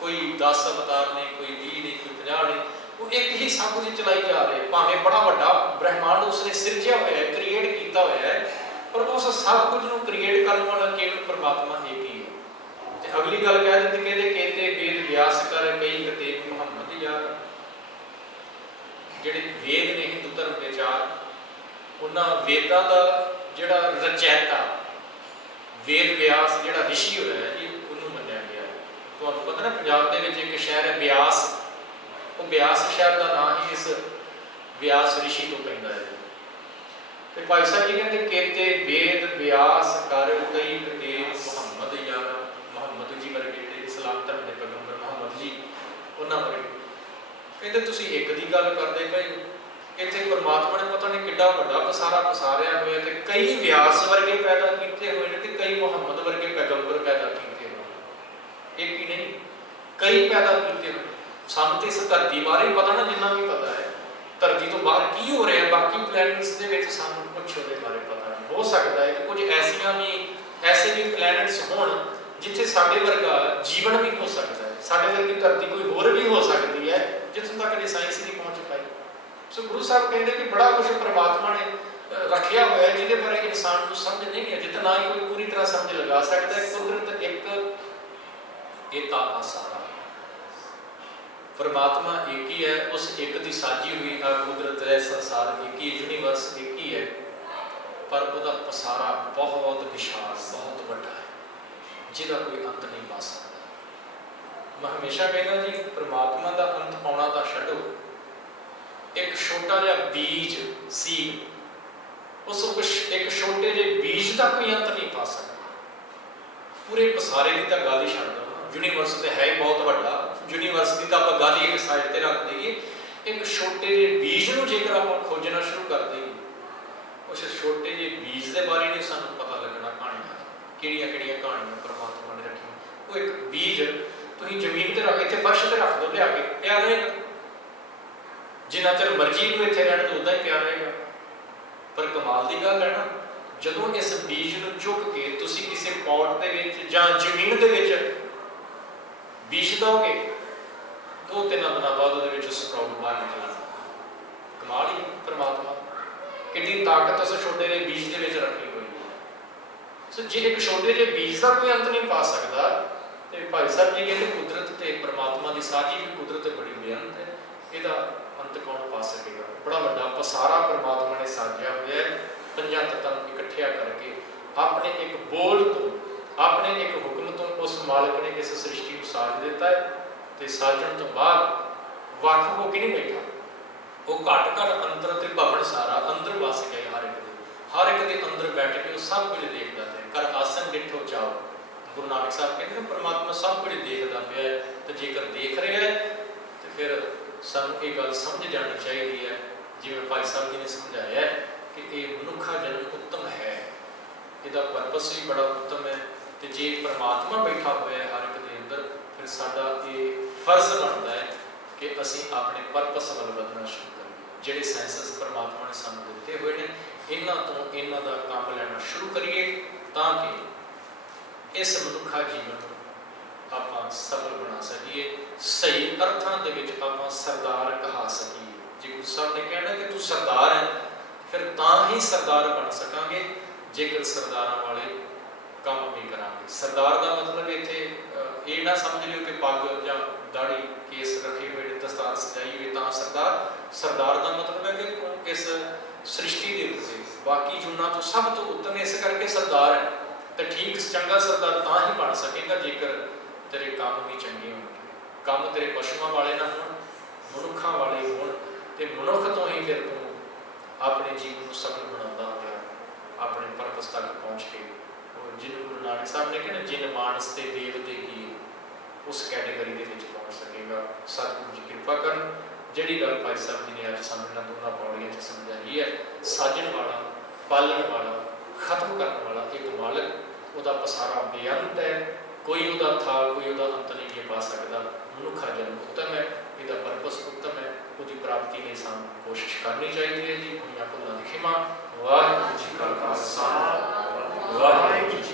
ਕੋਈ 10 ਅਵਤਾਰ ਨਹੀਂ, ਕੋਈ 20 ਨਹੀਂ, ਕੋਈ 50 ਨਹੀਂ, ਉਹ ਇੱਕ ਹੀ ਸਭ ਕੁਝ ਚਲਾਈ ਜਾ ਰਿਹਾ। ਭਾਵੇਂ ਬੜਾ ਵੱਡਾ ਬ੍ਰਹਿਮੰਡ ਉਸਨੇ ਸਿਰਜਿਆ ਹੋਇਆ ਹੈ, ਕ੍ਰੀਏਟ ਕੀਤਾ ਹੋਇਆ ਹੈ, ਪਰ ਉਸ ਸਭ ਕੁਝ ਨੂੰ ਕ੍ਰੀਏਟ ਕਰਨ ਵਾਲਾ ਕੇਵਲ ਪਰਮਾਤਮਾ ਇੱਕ ਹੀ ਹੈ। ਤੇ ਅਗਲੀ ਗੱਲ ਕਹਿ ਦਿੱਤੀ, ਕਹਿੰਦੇ ਕੇਤੇ ਵੇਦ ਵਿਆਸ ਕਰ ਕਈ ਕਤੇ ਮੁਹੰਮਦ ਯਾਰ। ਜਿਹੜੇ ਵੇਦ ਨੇ ਹਿੰਦੂ ਧਰਮ ਦੇ 4, ਉਹਨਾਂ ਵੇਦਾਂ ਦਾ ਜਿਹੜਾ ਰਚੈਤਾ ਵੇਦ ਵਿਆਸ ਜਿਹੜਾ ਰਿਸ਼ੀ ਹੋਇਆ ਹੈ ਜੀ, ਉਹਨੂੰ ਮੰਨਿਆ ਗਿਆ। ਤੁਹਾਨੂੰ ਪਤਾ ਨਾ ਪੰਜਾਬ ਦੇ ਵਿੱਚ ਇੱਕ ਸ਼ਹਿਰ ਹੈ ਬਿਆਸ, ਉਹ ਬਿਆਸ ਸ਼ਹਿਰ ਦਾ ਨਾਂ ਹੀ ਇਸ ਵਿਆਸ ਰਿਸ਼ੀ ਤੋਂ ਪੈਂਦਾ ਹੈ। ਤੇ ਭਾਈ ਸਾਹਿਬ ਜੀ ਕਹਿੰਦੇ ਕੇਤੇ ਵੇਦ ਵਿਆਸ ਕਰ ਕਈ ਕਤੇ ਮੁਹੰਮਦ ਯਾਰ। ਮੁਹੰਮਦ ਜੀ ਵਰਗੇ ਜਿਹੜੇ ਇਸਲਾਮ ਧਰਮ ਦੇ ਪੈਗੰਬਰ ਮੁਹੰਮਦ ਜੀ, ਉਹਨਾਂ ਵਰਗੇ। ਕਹਿੰਦੇ ਤੁਸੀਂ ਇੱਕ ਦੀ ਗੱਲ ਕਰਦੇ ਭਾਈ, ਇੱਥੇ ਪਰਮਾਤਮਾ ਨੇ ਪਤਾ ਨਹੀਂ ਕਿੱਡਾ ਵੱਡਾ ਪਸਾਰਾ ਪਸਾਰਿਆ ਹੋਇਆ ਤੇ ਕਈ ਵਿਆਸ ਵਰਗੇ ਪੈਦਾ ਕੀਤੇ ਹੋਏ ਨੇ ਤੇ ਕਈ ਮੁਹੰਮਦ ਵਰਗੇ ਪੈਗੰਬਰ ਪੈਦਾ ਕੀਤੇ ਹੋਏ। ਇੱਕ ਹੀ ਨਹੀਂ, ਕਈ ਪੈਦਾ ਕੀਤੇ ਹੋਏ। ਸਾਨੂੰ ਤੇ ਇਸ ਧਰਤੀ ਬਾਰੇ ਪਤਾ ਨਾ, ਜਿੰਨਾ ਵੀ ਪਤਾ ਹੈ ਧਰਤੀ ਤੋਂ ਬਾਹਰ ਕੀ ਹੋ ਰਿਹਾ ਬਾਕੀ ਪਲੈਨਟਸ ਦੇ ਵਿੱਚ ਸਾਨੂੰ ਕੁਛ ਉਹਦੇ ਬਾਰੇ ਪਤਾ ਨਹੀਂ। ਹੋ ਸਕਦਾ ਹੈ ਕਿ ਕੁਝ ਐਸੇ ਵੀ ਪਲੈਨਟਸ ਹੋਣ ਜਿੱਥੇ ਸਾਡੇ ਵਰਗਾ ਜੀਵਨ ਵੀ ਹੋ ਸਕਦਾ ਹੈ, ਸਾਡੇ ਵਰਗੀ ਧਰਤੀ ਕੋਈ ਹੋਰ ਵੀ ਹੋ ਸਕਦੀ ਹੈ ਜਿੱਥੋਂ ਤੱਕ ਇਹ ਸਾਇੰਸ ਨਹੀਂ ਪਹੁੰਚ ਪਾਈ। ਸੋ ਗੁਰੂ ਸਾਹਿਬ ਕਹਿੰਦੇ ਕਿ ਬੜਾ ਕੁਛ ਪਰਮਾਤਮਾ ਨੇ ਰੱਖਿਆ ਹੋਇਆ ਜਿਹਦੇ ਬਾਰੇ ਇਨਸਾਨ ਨੂੰ ਸਮਝ ਨਹੀਂ ਹੈ, ਜਿੱਥੇ ਨਾ ਹੀ ਕੋਈ ਪੂਰੀ ਤਰ੍ਹਾਂ ਸਮਝ ਲਗਾ ਸਕਦਾ ਹੈ। ਕੁਦਰਤ ਇੱਕ ਏਤਾ ਸਾਰਾ, ਪਰਮਾਤਮਾ ਇੱਕ ਹੀ ਹੈ, ਉਸ ਇੱਕ ਦੀ ਸਾਜੀ ਹੋਈ ਆ ਕੁਦਰਤ ਹੈ, ਸੰਸਾਰ ਇੱਕ ਹੀ, ਯੂਨੀਵਰਸ ਇੱਕ ਹੀ ਹੈ, ਪਰ ਉਹਦਾ ਪਸਾਰਾ ਬਹੁਤ ਵਿਸ਼ਾਲ, ਬਹੁਤ ਵੱਡਾ ਹੈ, ਜਿਹਦਾ ਕੋਈ ਅੰਤ ਨਹੀਂ ਪਾ ਸਕਦਾ। ਮੈਂ ਹਮੇਸ਼ਾ ਕਹਿੰਦਾ ਜੀ ਪਰਮਾਤਮਾ ਦਾ ਅੰਤ ਪਾਉਣਾ ਤਾਂ ਛੱਡੋ, ਇੱਕ ਛੋਟਾ ਜਿਹਾ ਬੀਜ ਸੀ, ਉਸ ਇੱਕ ਛੋਟੇ ਜਿਹੇ ਬੀਜ ਦਾ ਕੋਈ ਅੰਤ ਨਹੀਂ ਪਾ ਸਕਦਾ। ਪੂਰੇ ਪਸਾਰੇ ਦੀ ਤਾਂ ਗੱਲ ਹੀ ਛੱਡ ਦਿਓ, ਯੂਨੀਵਰਸ ਤੇ ਹੈ ਹੀ ਬਹੁਤ ਵੱਡਾ, ਯੂਨੀਵਰਸ ਦੀ ਤਾਂ ਆਪਾਂ ਗੱਲ ਹੀ ਇੱਕ ਸਾਈਡ ਤੇ ਰੱਖ ਦਈਏ। ਇੱਕ ਛੋਟੇ ਜਿਹੇ ਬੀਜ ਨੂੰ ਜੇਕਰ ਆਪਾਂ ਖੋਜਣਾ ਸ਼ੁਰੂ ਕਰ ਦਈਏ, ਉਸ ਛੋਟੇ ਜਿਹੇ ਬੀਜ ਦੇ ਬਾਰੇ ਨਹੀਂ ਸਾਨੂੰ ਪਤਾ ਲੱਗਣਾ ਕਹਾਣੀਆਂ, ਕਿਹੜੀਆਂ ਕਿਹੜੀਆਂ ਕਹਾਣੀਆਂ ਪਰਮਾਤਮਾ ਨੇ ਰੱਖੀਆਂ। ਉਹ ਇੱਕ ਬੀਜ ਤੁਸੀਂ ਜ਼ਮੀਨ ਤੇ ਰੱਖ, ਇੱਥੇ ਫਰਸ਼ ਤੇ ਰੱਖ ਦਿਓ ਲਿਆ ਕੇ, ਪਿਆ ਰਹੇਗਾ, ਜਿੰਨਾ ਚਿਰ ਮਰਜ਼ੀ ਨੂੰ ਇੱਥੇ ਰਹਿਣ ਤੋਂ ਉਦਾਂ ਹੀ ਪਿਆ ਰਹੇਗਾ। ਪਰ ਕਮਾਲ ਦੀ ਗੱਲ ਹੈ ਨਾ, ਜਦੋਂ ਇਸ ਬੀਜ ਨੂੰ ਚੁੱਕ ਕੇ ਤੁਸੀਂ ਕਿਸੇ ਪੌਟ ਦੇ ਵਿੱਚ ਜਾਂ ਜ਼ਮੀਨ ਦੇ ਵਿੱਚ ਬੀਜ ਦੋਗੇ, 2-3 ਦਿਨਾਂ ਬਾਅਦ ਉਹਦੇ ਵਿੱਚ ਸਪਰਾਊਟ ਬਾਹਰ ਨਿਕਲਣਾ। ਕਮਾਲ ਹੀ ਪਰਮਾਤਮਾ, ਕਿੰਨੀ ਤਾਕਤ ਉਸ ਛੋਟੇ ਜਿਹੇ ਬੀਜ ਦੇ ਵਿੱਚ ਰੱਖੀ ਹੋਈ ਹੈ। ਸੋ ਜੇ ਇੱਕ ਛੋਟੇ ਜਿਹੇ ਬੀਜ ਦਾ ਕੋਈ ਅੰਤ ਨਹੀਂ ਪਾ ਸਕਦਾ, ਤੇ ਭਾਈ ਸਾਹਿਬ ਜੀ ਕਹਿੰਦੇ ਕੁਦਰਤ ਤੇ ਪਰਮਾਤਮਾ ਦੀ ਸਾਜੀ ਵੀ ਕੁਦਰਤ ਬੜੀ ਬੇਅੰਤ ਹੈ, ਇਹਦਾ ਅੰਤ ਕੌਣ ਪਾ ਸਕੇਗਾ। ਬੜਾ ਵੱਡਾ ਪਸਾਰਾ ਪਰਮਾਤਮਾ ਨੇ ਸਾਜਿਆ ਹੋਇਆ ਹੈ, 5 ਤੱਤਾਂ ਨੂੰ ਇਕੱਠਿਆ ਕਰਕੇ ਆਪਣੇ ਇੱਕ ਬੋਲ ਤੋਂ, ਆਪਣੇ ਇੱਕ ਹੁਕਮ ਤੋਂ ਉਸ ਮਾਲਕ ਨੇ ਇਸ ਸ੍ਰਿਸ਼ਟੀ ਨੂੰ ਸਾਜ ਦਿੱਤਾ ਹੈ। ਤੇ ਸਾਜਣ ਤੋਂ ਬਾਅਦ ਵੱਖ ਹੋ ਕੇ ਨਹੀਂ ਬੈਠਾ, ਉਹ ਘੱਟ ਅੰਦਰ ਤੇ ਭਵਨ ਸਾਰਾ ਅੰਦਰ ਵਸ ਗਿਆ। ਹਰ ਇੱਕ ਦੇ ਅੰਦਰ ਬੈਠ ਕੇ ਉਹ ਸਭ ਕੁਝ ਦੇਖਦਾ ਹੈ। ਕਰ ਆਸਨ ਡਿਠੋ ਚਾਓ, ਗੁਰੂ ਨਾਨਕ ਸਾਹਿਬ ਕਹਿੰਦੇ ਨੇ ਪਰਮਾਤਮਾ ਸਭ ਕੁਝ ਦੇਖਦਾ ਪਿਆ ਹੈ, ਤੇ ਜੇਕਰ ਦੇਖ ਰਿਹਾ ਹੈ ਤੇ ਫਿਰ ਸਾਨੂੰ ਇਹ ਗੱਲ ਸਮਝ ਜਾਣੀ ਚਾਹੀਦੀ ਹੈ, ਜਿਵੇਂ ਭਾਈ ਸਾਹਿਬ ਜੀ ਨੇ ਸਮਝਾਇਆ ਹੈ ਕਿ ਇਹ ਮਨੁੱਖਾ ਜਨਮ ਉੱਤਮ ਹੈ, ਇਹਦਾ ਪਰਪਸ ਵੀ ਬੜਾ ਉੱਤਮ ਹੈ, तो जे परमात्मा बैठा हुआ है हर एक के अंदर, फिर साडा ये फर्ज बनता है कि असी अपने परपस वाल वधना शुरू करिए। जिहड़े सेंसस परमात्मा ने सानू दिते हुए हैं, इन्हां तो इन्हां दा काम लैना शुरू करिए, ताकि इस मनुखा जीवन आप सफल बना सकीए, सही अर्थां दे विच आपां सरदार कहा सकीए। जे गुरु साहब ने कहना कि तू सरदार है, फिर तां ही सरदार बन सकांगे जेकर सरदारां वाले काम भी करांगे। सरदार का मतलब इत्थे ये ना समझ लियो कि पग या दाढ़ी केस रखे हुए दस्तार सजाई हुई तां सरदार। सरदार का मतलब है कि तू इस सृष्टि के उत्ते बाकी जुना तो सब तो उत्तम, इस करके सरदार है। तो ठीक चंगा सरदार तां ही बन सकेगा जेकर तेरे काम भी चंगे होणगे, काम तेरे पशुओं वाले ना होण, मनुखा वाले होण, ते मनुख तो ही फिर तू अपने जीवन को सफल बनाता होया अपने परपस तक पहुँच के, और जिन्होंने गुरु नानक साहब ने कहना जिन मानस ते देव दे की, उस कैटेगरी के विच पहुँच सकेगा। सतगुरु जी कृपा करन। जिहड़ी गल भाई साहब जी ने अज सानू इन्हां दोनों पौड़ियां च समझाई है, साजन वाला, पालन वाला, खत्म करने वाला एक मालक, उसका पसारा बेअंत है, कोई उहदा था कोई उहदा अंत नहीं पा सकता। मनुखा जन्म उत्तम है, इसका परपस उत्तम है, उसकी प्राप्ति लिए सानू कोशिश करनी चाहिए जी। होइयां भुलां दी खिमा। वाहिगुरू जी का खालसा, वाहिगुरू जी